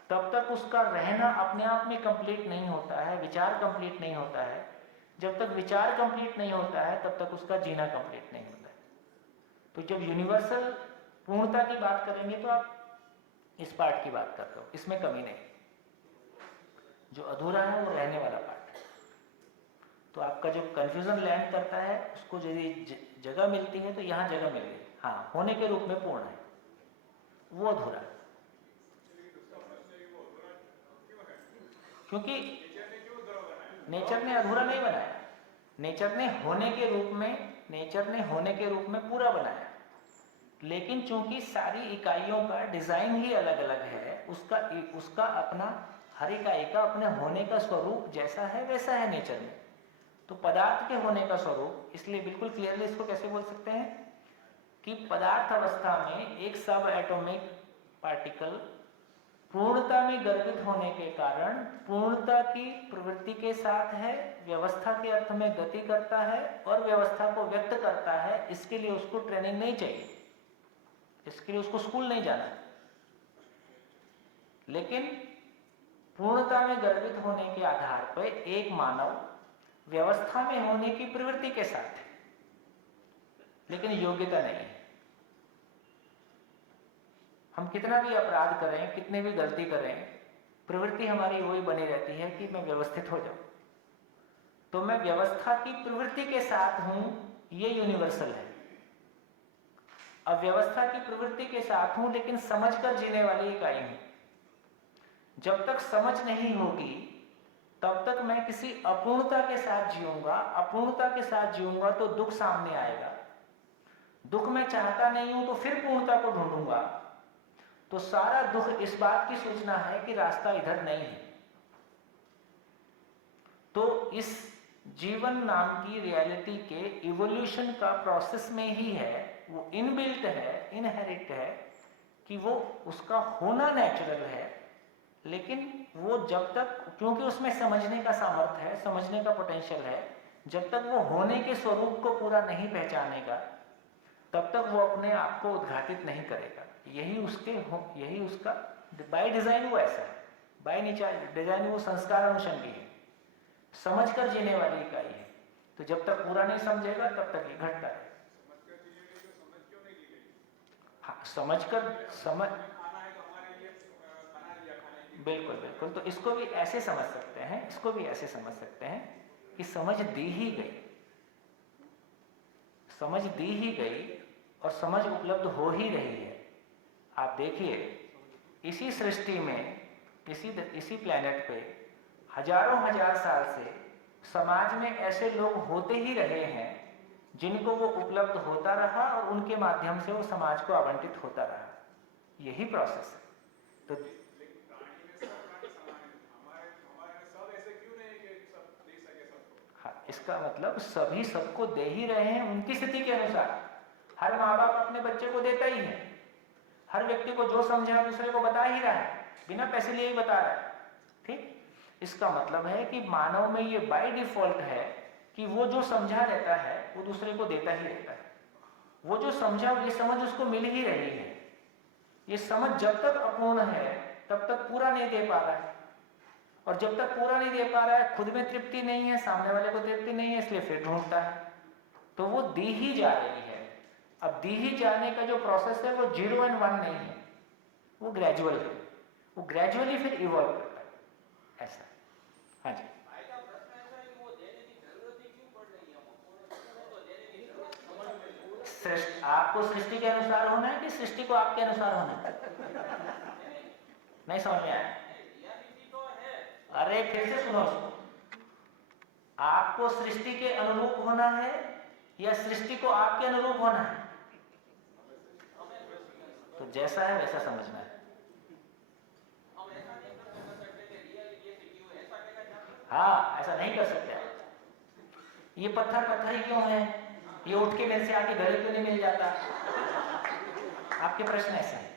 तब तक उसका रहना अपने आप में कंप्लीट नहीं होता है, विचार कंप्लीट नहीं होता है। जब तक विचार कंप्लीट नहीं होता है तब तक उसका जीना कंप्लीट नहीं होता है। तो जब यूनिवर्सल पूर्णता की बात करेंगे तो आप इस पार्ट की बात करते हो, इसमें कमी नहीं। जो अधूरा है वो रहने वाला पार्ट है। तो आपका जो कंफ्यूजन लैंड करता है, उसको यदि जगह मिलती है तो यहाँ जगह मिल गई, हाँ होने के रूप में पूर्ण है, वो अधूरा है। क्योंकि नेचर ने अधूरा नहीं बनाया। नेचर ने होने के रूप में पूरा बनाया, लेकिन चूंकि सारी इकाइयों का डिजाइन ही अलग अलग है, उसका अपना हर इकाई का अपने होने का स्वरूप जैसा है वैसा है नेचर में। तो पदार्थ के होने का स्वरूप, इसलिए बिल्कुल क्लियरली इसको कैसे बोल सकते हैं कि पदार्थ अवस्था में एक सब एटॉमिक पार्टिकल पूर्णता में गर्भित होने के कारण पूर्णता की प्रवृत्ति के साथ है, व्यवस्था के अर्थ में गति करता है और व्यवस्था को व्यक्त करता है। इसके लिए उसको ट्रेनिंग नहीं चाहिए, इसके लिए उसको स्कूल नहीं जाना। लेकिन पूर्णता में गर्भित होने के आधार पर एक मानव व्यवस्था में होने की प्रवृत्ति के साथ है, लेकिन योग्यता नहीं है। हम कितना भी अपराध करें, कितने भी गलती करें, प्रवृत्ति हमारी वही बनी रहती है कि मैं व्यवस्थित हो जाऊं। तो मैं व्यवस्था की प्रवृत्ति के साथ हूं, ये यूनिवर्सल है। अब व्यवस्था की प्रवृत्ति के साथ हूं लेकिन समझकर जीने वाली इकाई हूं। जब तक समझ नहीं होगी तब तक मैं किसी अपूर्णता के साथ जीऊंगा। अपूर्णता के साथ जीऊंगा तो दुख सामने आएगा। दुख मैं चाहता नहीं हूं तो फिर पूर्णता को ढूंढूंगा। तो सारा दुख इस बात की सूचना है कि रास्ता इधर नहीं है। तो इस जीवन नाम की रियलिटी के इवोल्यूशन का प्रोसेस में ही है, वो इनबिल्ट है, इनहेरिट है कि वो उसका होना नेचुरल है, लेकिन वो जब तक, क्योंकि उसमें समझने का सामर्थ्य है, समझने का पोटेंशियल है, जब तक वो होने के स्वरूप को पूरा नहीं पहचानेगा तब तक वो अपने आप को उद्घाटित नहीं करेगा। यही उसका बाय डिजाइन वो ऐसा है, बाय नेचर डिजाइन वो संस्कार अनुषंगी है, समझकर जीने वाली इकाई है। तो जब तक पूरा नहीं समझेगा तब तक ये घटता है। हाँ, बिल्कुल बिल्कुल। तो इसको भी ऐसे समझ सकते हैं, कि समझ दी ही गई और समझ उपलब्ध हो ही रही है। आप देखिए, इसी सृष्टि में, इसी प्लेनेट पे हजारों हजार साल से समाज में ऐसे लोग होते ही रहे हैं जिनको वो उपलब्ध होता रहा और उनके माध्यम से वो समाज को आवंटित होता रहा। यही प्रोसेस है। तो हाँ, इसका मतलब सभी सबको दे ही रहे हैं उनकी स्थिति के अनुसार। हर माँ बाप अपने बच्चे को देता ही है। हर व्यक्ति को जो समझा दूसरे को बता ही रहा है, बिना पैसे लिए ही बता रहा है। ठीक, इसका मतलब है कि मानव में ये बाय डिफॉल्ट है कि वो जो समझा रहता है वो दूसरे को देता ही रहता है। वो जो समझा, ये समझ उसको मिल ही रही है। ये समझ जब तक अपूर्ण है तब तक पूरा नहीं दे पा रहा है, और जब तक पूरा नहीं दे पा रहा है, खुद में तृप्ति नहीं है, सामने वाले को तृप्ति नहीं है, इसलिए फिर ढूंढता है। तो वो दी ही जा रही है। अब दी ही जाने का जो प्रोसेस है वो 0 और 1 नहीं है, वो ग्रेजुअल है। वो ग्रेजुअली फिर इवॉल्व करता है, ऐसा। हाँ जी, आपको सृष्टि के अनुसार होना है कि सृष्टि को आपके अनुसार होना है? नहीं समझ में आया? अरे फिर से सुनो उसको। आपको सृष्टि के अनुरूप होना है या सृष्टि को आपके अनुरूप होना है? तो जैसा है वैसा समझना है। हाँ, ऐसा नहीं कर सकते आप। ये पत्थर ही क्यों है? ये उठ के मेरे से आके घर क्यों नहीं मिल जाता? आपके प्रश्न ऐसे हैं।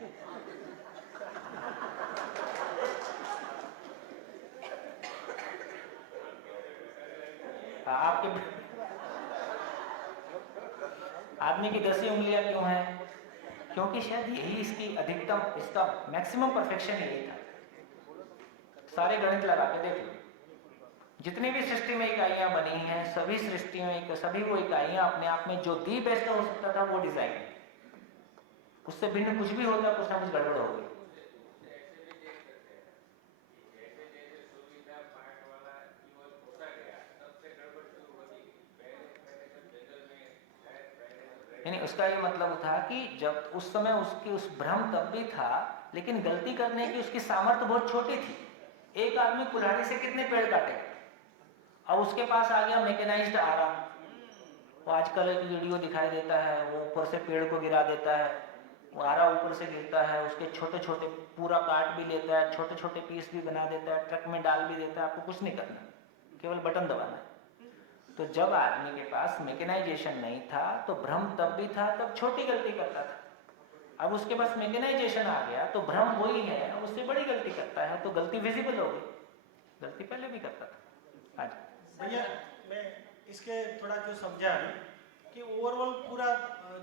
आपके आदमी की 10 ही उंगलियां क्यों हैं? क्योंकि शायद यही इसकी अधिकतम, इसका मैक्सिमम परफेक्शन यही था। सारे गणित लगा के देख लो, जितनी भी सृष्टि में इकाइयां बनी हैं, सभी सृष्टियों में सभी वो इकाइयां अपने आप में जो दी बेस्ट हो सकता था वो डिजाइन है। उससे भिन्न कुछ भी होता, कुछ ना कुछ गड़बड़ हो गई। यानी उसका ये मतलब था कि जब उस समय उसकी उस भ्रम तब भी था, लेकिन गलती करने की उसकी सामर्थ्य बहुत छोटी थी। एक आदमी कुल्हाड़ी से कितने पेड़ काटे? अब उसके पास आ गया मैकेनाइज्ड आरा, वो आजकल एक वीडियो दिखाई देता है, वो ऊपर से पेड़ को गिरा देता है, वो आरा ऊपर से गिरता है, उसके छोटे छोटे पूरा काट भी लेता है, छोटे छोटे पीस भी बना देता है, ट्रक में डाल भी देता है, आपको कुछ नहीं करना, केवल बटन दबाना है। तो जब आदमी के पास मैकेनाइजेशन नहीं था तो भ्रम तब भी था, तब छोटी गलती करता था। अब उसके पास मैकेनाइजेशन आ गया तो भ्रम वही है, उससे बड़ी गलती करता है, तो गलती विजिबल हो गई, गलती पहले भी करता था। आज भैया मैं इसके थोड़ा जो समझा कि ओवरऑल पूरा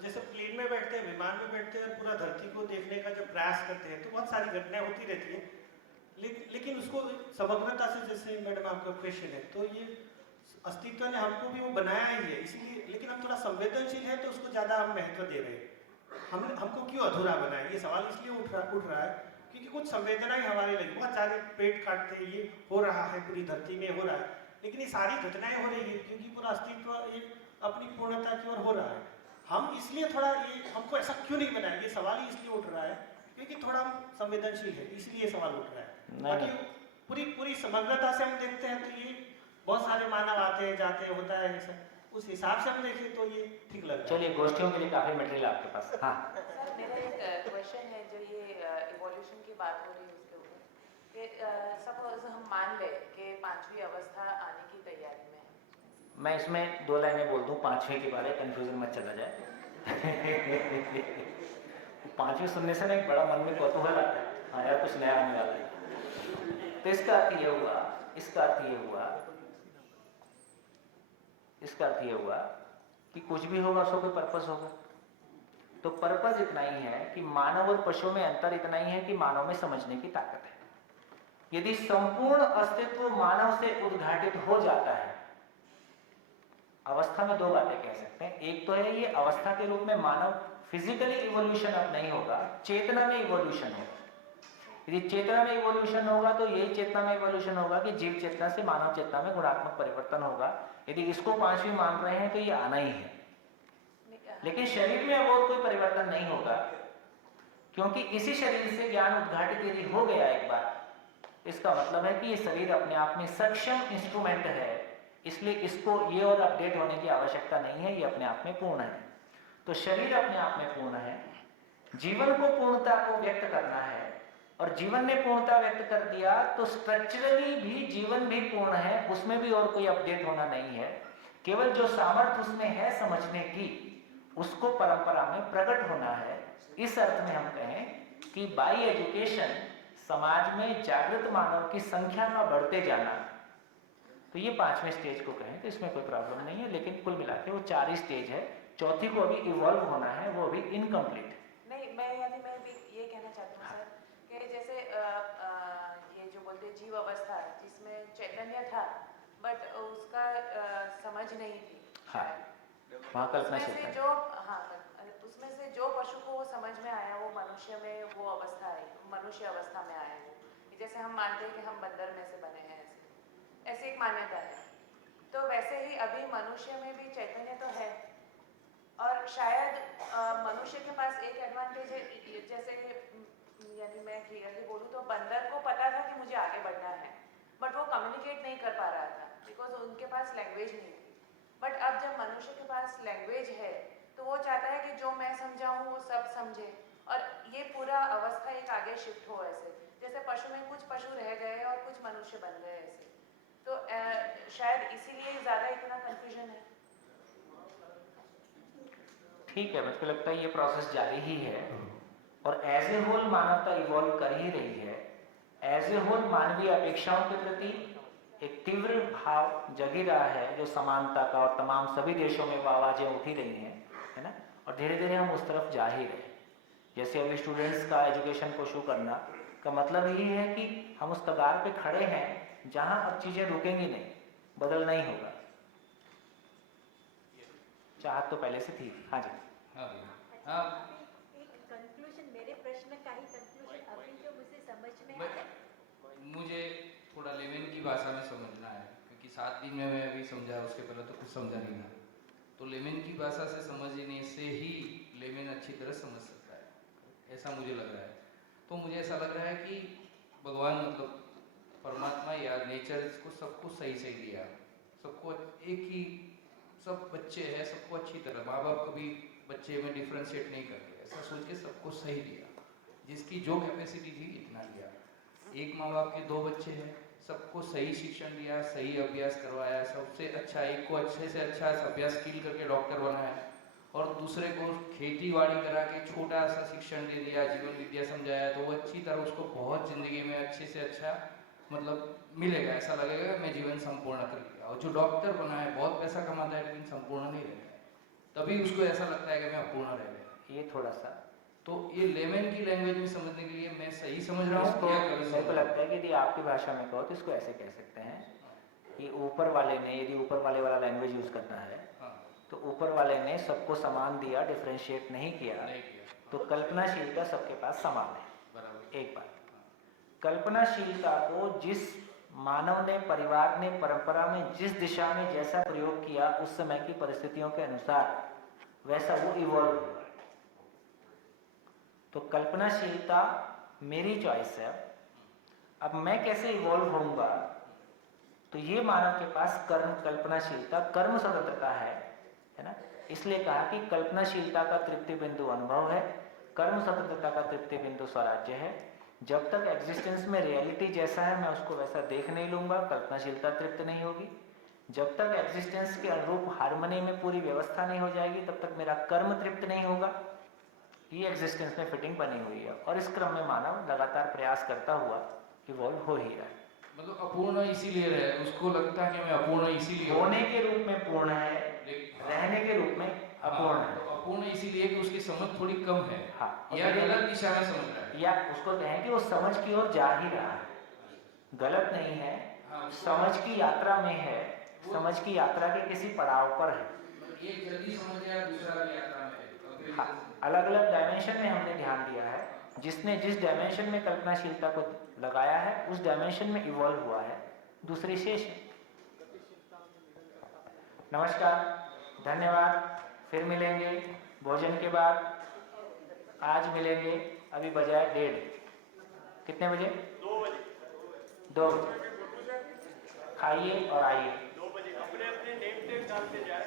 जैसे प्लेन में बैठते हैं, विमान में बैठते हैं, पूरा धरती को देखने का जब प्रयास करते हैं तो बहुत सारी घटनाएं होती रहती है, लेकिन उसको समग्रता से, जैसे मैडम आपका क्वेश्चन है, तो ये अस्तित्व ने हमको भी वो बनाया ही है, इसीलिए, लेकिन हम थोड़ा संवेदनशील है तो उसको ज़्यादा हम महत्व दे रहे हैं। हमको क्यों अधूरा बनाया, ये सवाल इसलिए उठ रहा है क्योंकि कुछ संवेदनाएं हमारे लगी, बहुत सारे पेड़ काटते हैं, ये हो रहा है, पूरी धरती में हो रहा है, लेकिन ये सारी घटनाएं हो रही है क्योंकि पूरा अस्तित्व एक अपनी पूर्णता की ओर हो रहा है। हम इसलिए थोड़ा ये हमको ऐसा क्यों नहीं बनाया, ये सवाल ही इसलिए उठ रहा है क्योंकि थोड़ा हम संवेदनशील है, इसलिए सवाल उठ रहा है। बाकी पूरी समग्रता से हम देखते हैं तो ये बहुत सारे मानव आते हैं जाते हैं, होता है ऐसा, उस हिसाब से हम देखें तो ये ठीक लग रहा है। चलिए, गोष्ठियों के लिए काफी मटेरियल आपके पास। हाँ सर, मेरा एक क्वेश्चन है, जो ये इवोल्यूशन की बात हो रही है उसके ऊपर, कि सपोज हम मान ले कि 5वीं अवस्था आने की तैयारी में है। मैं इसमें 2 लाइनें बोल दूं 5वें के बारे, कंफ्यूजन मत चला जाए। 5वीं सुनने से ना एक बड़ा मन में कौतूहल आता है, हाँ यार कुछ नया आने वाला है। तो इसका अर्थ ये हुआ, इसका अर्थ ये हुआ कि कुछ भी होगा उसका कोई पर्पस होगा। तो पर्पस इतना ही है कि मानव और पशु में अंतर इतना ही है कि मानव में समझने की ताकत है। यदि संपूर्ण अस्तित्व मानव से उद्घाटित हो जाता है, अवस्था में 2 बातें कह सकते हैं। एक तो है ये अवस्था के रूप में मानव फिजिकली इवोल्यूशन अब नहीं होगा, चेतना में इवोल्यूशन होगा। यदि चेतना में इवोल्यूशन होगा तो यही चेतना में इवोल्यूशन होगा कि जीव चेतना से मानव चेतना में गुणात्मक परिवर्तन होगा। यदि इसको 5वीं मान रहे हैं तो ये आना ही है, लेकिन शरीर में अब और कोई परिवर्तन नहीं होगा, क्योंकि इसी शरीर से ज्ञान उद्घाटित यदि हो गया एक बार, इसका मतलब है कि ये शरीर अपने आप में सक्षम इंस्ट्रूमेंट है, इसलिए इसको ये और अपडेट होने की आवश्यकता नहीं है, ये अपने आप में पूर्ण है। तो शरीर अपने आप में पूर्ण है, जीवन को पूर्णता को व्यक्त करना है, और जीवन ने पूर्णता व्यक्त कर दिया तो स्ट्रक्चरली भी जीवन भी पूर्ण है, उसमें भी और कोई अपडेट होना नहीं है। केवल जो सामर्थ्य उसमें है समझने की, उसको परंपरा में प्रकट होना है। इस अर्थ में हम कहें कि बाई एजुकेशन समाज में जागृत मानव की संख्या का बढ़ते जाना, तो ये 5वें स्टेज को कहें तो इसमें कोई प्रॉब्लम नहीं है, लेकिन कुल मिला के वो 4 ही स्टेज है। चौथी को अभी इवॉल्व होना है, वो अभी इनकम्प्लीट है। नहीं, मैं भी ये कहना चाहती हूँ सर कि जैसे ये जो बोलते हैं जीव अवस्था, जिसमें चैतन्य था बट उसका समझ नहीं थी, हाँ, वहाँ कल्पना उसमें से जो पशु को वो समझ में आया वो मनुष्य में वो अवस्था आई, मनुष्य अवस्था में आया वो। जैसे हम मानते हैं कि हम बंदर में से बने हैं, ऐसी एक मान्यता है। तो वैसे ही अभी मनुष्य में भी चैतन्य तो है, और शायद मनुष्य के पास एक एडवांटेज है, जैसे यानी मैं क्लियरली बोलूँ तो बंदर को पता था कि मुझे आगे बढ़ना है, बट वो कम्युनिकेट नहीं कर पा रहा था बिकॉज उनके पास लैंग्वेज नहीं थी। बट अब जब मनुष्य के पास लैंग्वेज है तो वो चाहता है कि जो मैं समझाऊँ वो सब समझे, और ये पूरा अवस्था एक आगे शिफ्ट हो। ऐसे जैसे पशु में कुछ पशु रह गए और कुछ मनुष्य बन गए ऐसे, तो शायद इसीलिए ज़्यादा इतना कन्फ्यूजन है। ठीक है, मुझको लगता है ये प्रोसेस जारी ही है, और एज ए होल मानवता इवॉल्व कर ही रही है। एज ए होल मानवीय अपेक्षाओं के प्रति एक तीव्र भाव जगी रहा है, जो समानता का, और तमाम सभी देशों में वो आवाजें उठी रही हैं, है ना। और धीरे धीरे हम उस तरफ जा ही रहे हैं। जैसे अभी स्टूडेंट्स का एजुकेशन को शुरू करना का मतलब यही है कि हम उस कगार पे खड़े हैं जहां अब चीजें रुकेंगी नहीं, बदलना ही होगा। चाहत तो पहले से थी। हाँ जी, हाँ, एक कंक्लूजन, मेरे प्रश्न का ही कंक्लूजन अभी जो मुझे समझ में आया, मुझे थोड़ा लेमन की भाषा में समझना है, क्योंकि 7 दिन में मैं अभी समझा, उसके पहले तो कुछ समझा नहीं था। तो लेमन की भाषा से समझने से ही लेमन अच्छी तरह समझ सकता है, ऐसा मुझे लग रहा है। तो मुझे ऐसा लग रहा है कि भगवान मतलब परमात्मा या नेचर इसको सब कुछ सही सही दिया, सबको एक ही, सब बच्चे हैं, सबको अच्छी तरह, माँ बाप कभी बच्चे में डिफ्रेंशिएट नहीं करते, ऐसा सोच के सबको सही दिया, जिसकी जो कैपेसिटी थी इतना दिया। एक माँ बाप के 2 बच्चे हैं, सबको सही शिक्षण दिया, सही अभ्यास करवाया, सबसे अच्छा, एक को अच्छे से अच्छा अभ्यास स्किल करके डॉक्टर बनाया, और दूसरे को खेती बाड़ी करा के छोटा सा शिक्षण दे दिया, जीवन विद्या समझाया, तो वो अच्छी तरह उसको बहुत ज़िंदगी में अच्छे से अच्छा मतलब मिलेगा, ऐसा लगेगा मैं जीवन संपूर्ण कर लिया। और जो डॉक्टर बना है बहुत पैसा कमाता है लेकिन संपूर्ण नहीं रहता है, तभी उसको ऐसा लगता है कि मैं अपूर्ण रह गया। ये थोड़ा सा, तो ये लेमन की लैंग्वेज में समझने के लिए मैं सही समझ रहा हूँ इसको, या गलत मेरे को लगता है कि यदि आपकी भाषा में कहो तो इसको ऐसे कह सकते हैं कि ऊपर वाले ने, यदि ऊपर वाले वाला लैंग्वेज यूज करना है तो ऊपर वाले ने सबको समान दिया, डिफरेंशिएट नहीं किया, तो कल्पनाशीलता सबके पास समान है। एक बात, कल्पनाशीलता को जिस मानव ने, परिवार ने, परंपरा में जिस दिशा में जैसा प्रयोग किया उस समय की परिस्थितियों के अनुसार, वैसा वो इवॉल्व हुआ। तो कल्पनाशीलता मेरी चॉइस है। अब मैं कैसे इवॉल्व होऊंगा, तो ये मानव के पास कर्म, कल्पनाशीलता, कर्म स्वतंत्रता है ना। इसलिए कहा कि कल्पनाशीलता का तृप्ति बिंदु अनुभव है, कर्म स्वतंत्रता का तृप्ति बिंदु स्वराज्य है। जब तक एग्जिस्टेंस में रियलिटी जैसा है मैं उसको वैसा देख नहीं लूंगा, कल्पनाशीलता तृप्त नहीं होगी। जब तक एग्जिस्टेंस के अनुरूप हार्मनी में पूरी व्यवस्था नहीं हो जाएगी तब तक मेरा कर्म तृप्त नहीं होगा। ये एग्जिस्टेंस में फिटिंग बनी हुई है और इस क्रम में मानव लगातार प्रयास करता हुआ इवॉल्व हो ही रहा है। मतलब अपूर्ण इसीलिए रहे, उसको लगता है कि मैं अपूर्ण इसीलिए, होने के रूप में पूर्ण है, रहने के रूप में अपूर्ण है। तो अपूर्ण इसीलिए कि उसकी समझ थोड़ी कम है, हाँ, या गलत दिशा में समझ रहा है, या उसको कहें कि वो समझ की ओर जा ही रहा है, गलत नहीं है, समझ की यात्रा में है, समझ की यात्रा के किसी पड़ाव पर है। एक जल्दी समझ गया, दूसरा भी यात्रा में है। हाँ, अलग अलग डायमेंशन में हमने ध्यान दिया है। जिसने जिस डायमेंशन में कल्पनाशीलता को लगाया है उस डायमेंशन में इवॉल्व हुआ है, दूसरी शेष है। नमस्कार, धन्यवाद, फिर मिलेंगे भोजन के बाद। आज मिलेंगे, अभी बजाय 1:30, कितने बजे? 2 बजे। 2 बजे खाइए और आइए। 2 बजे अपने अपने नेम टेग डालते जाए।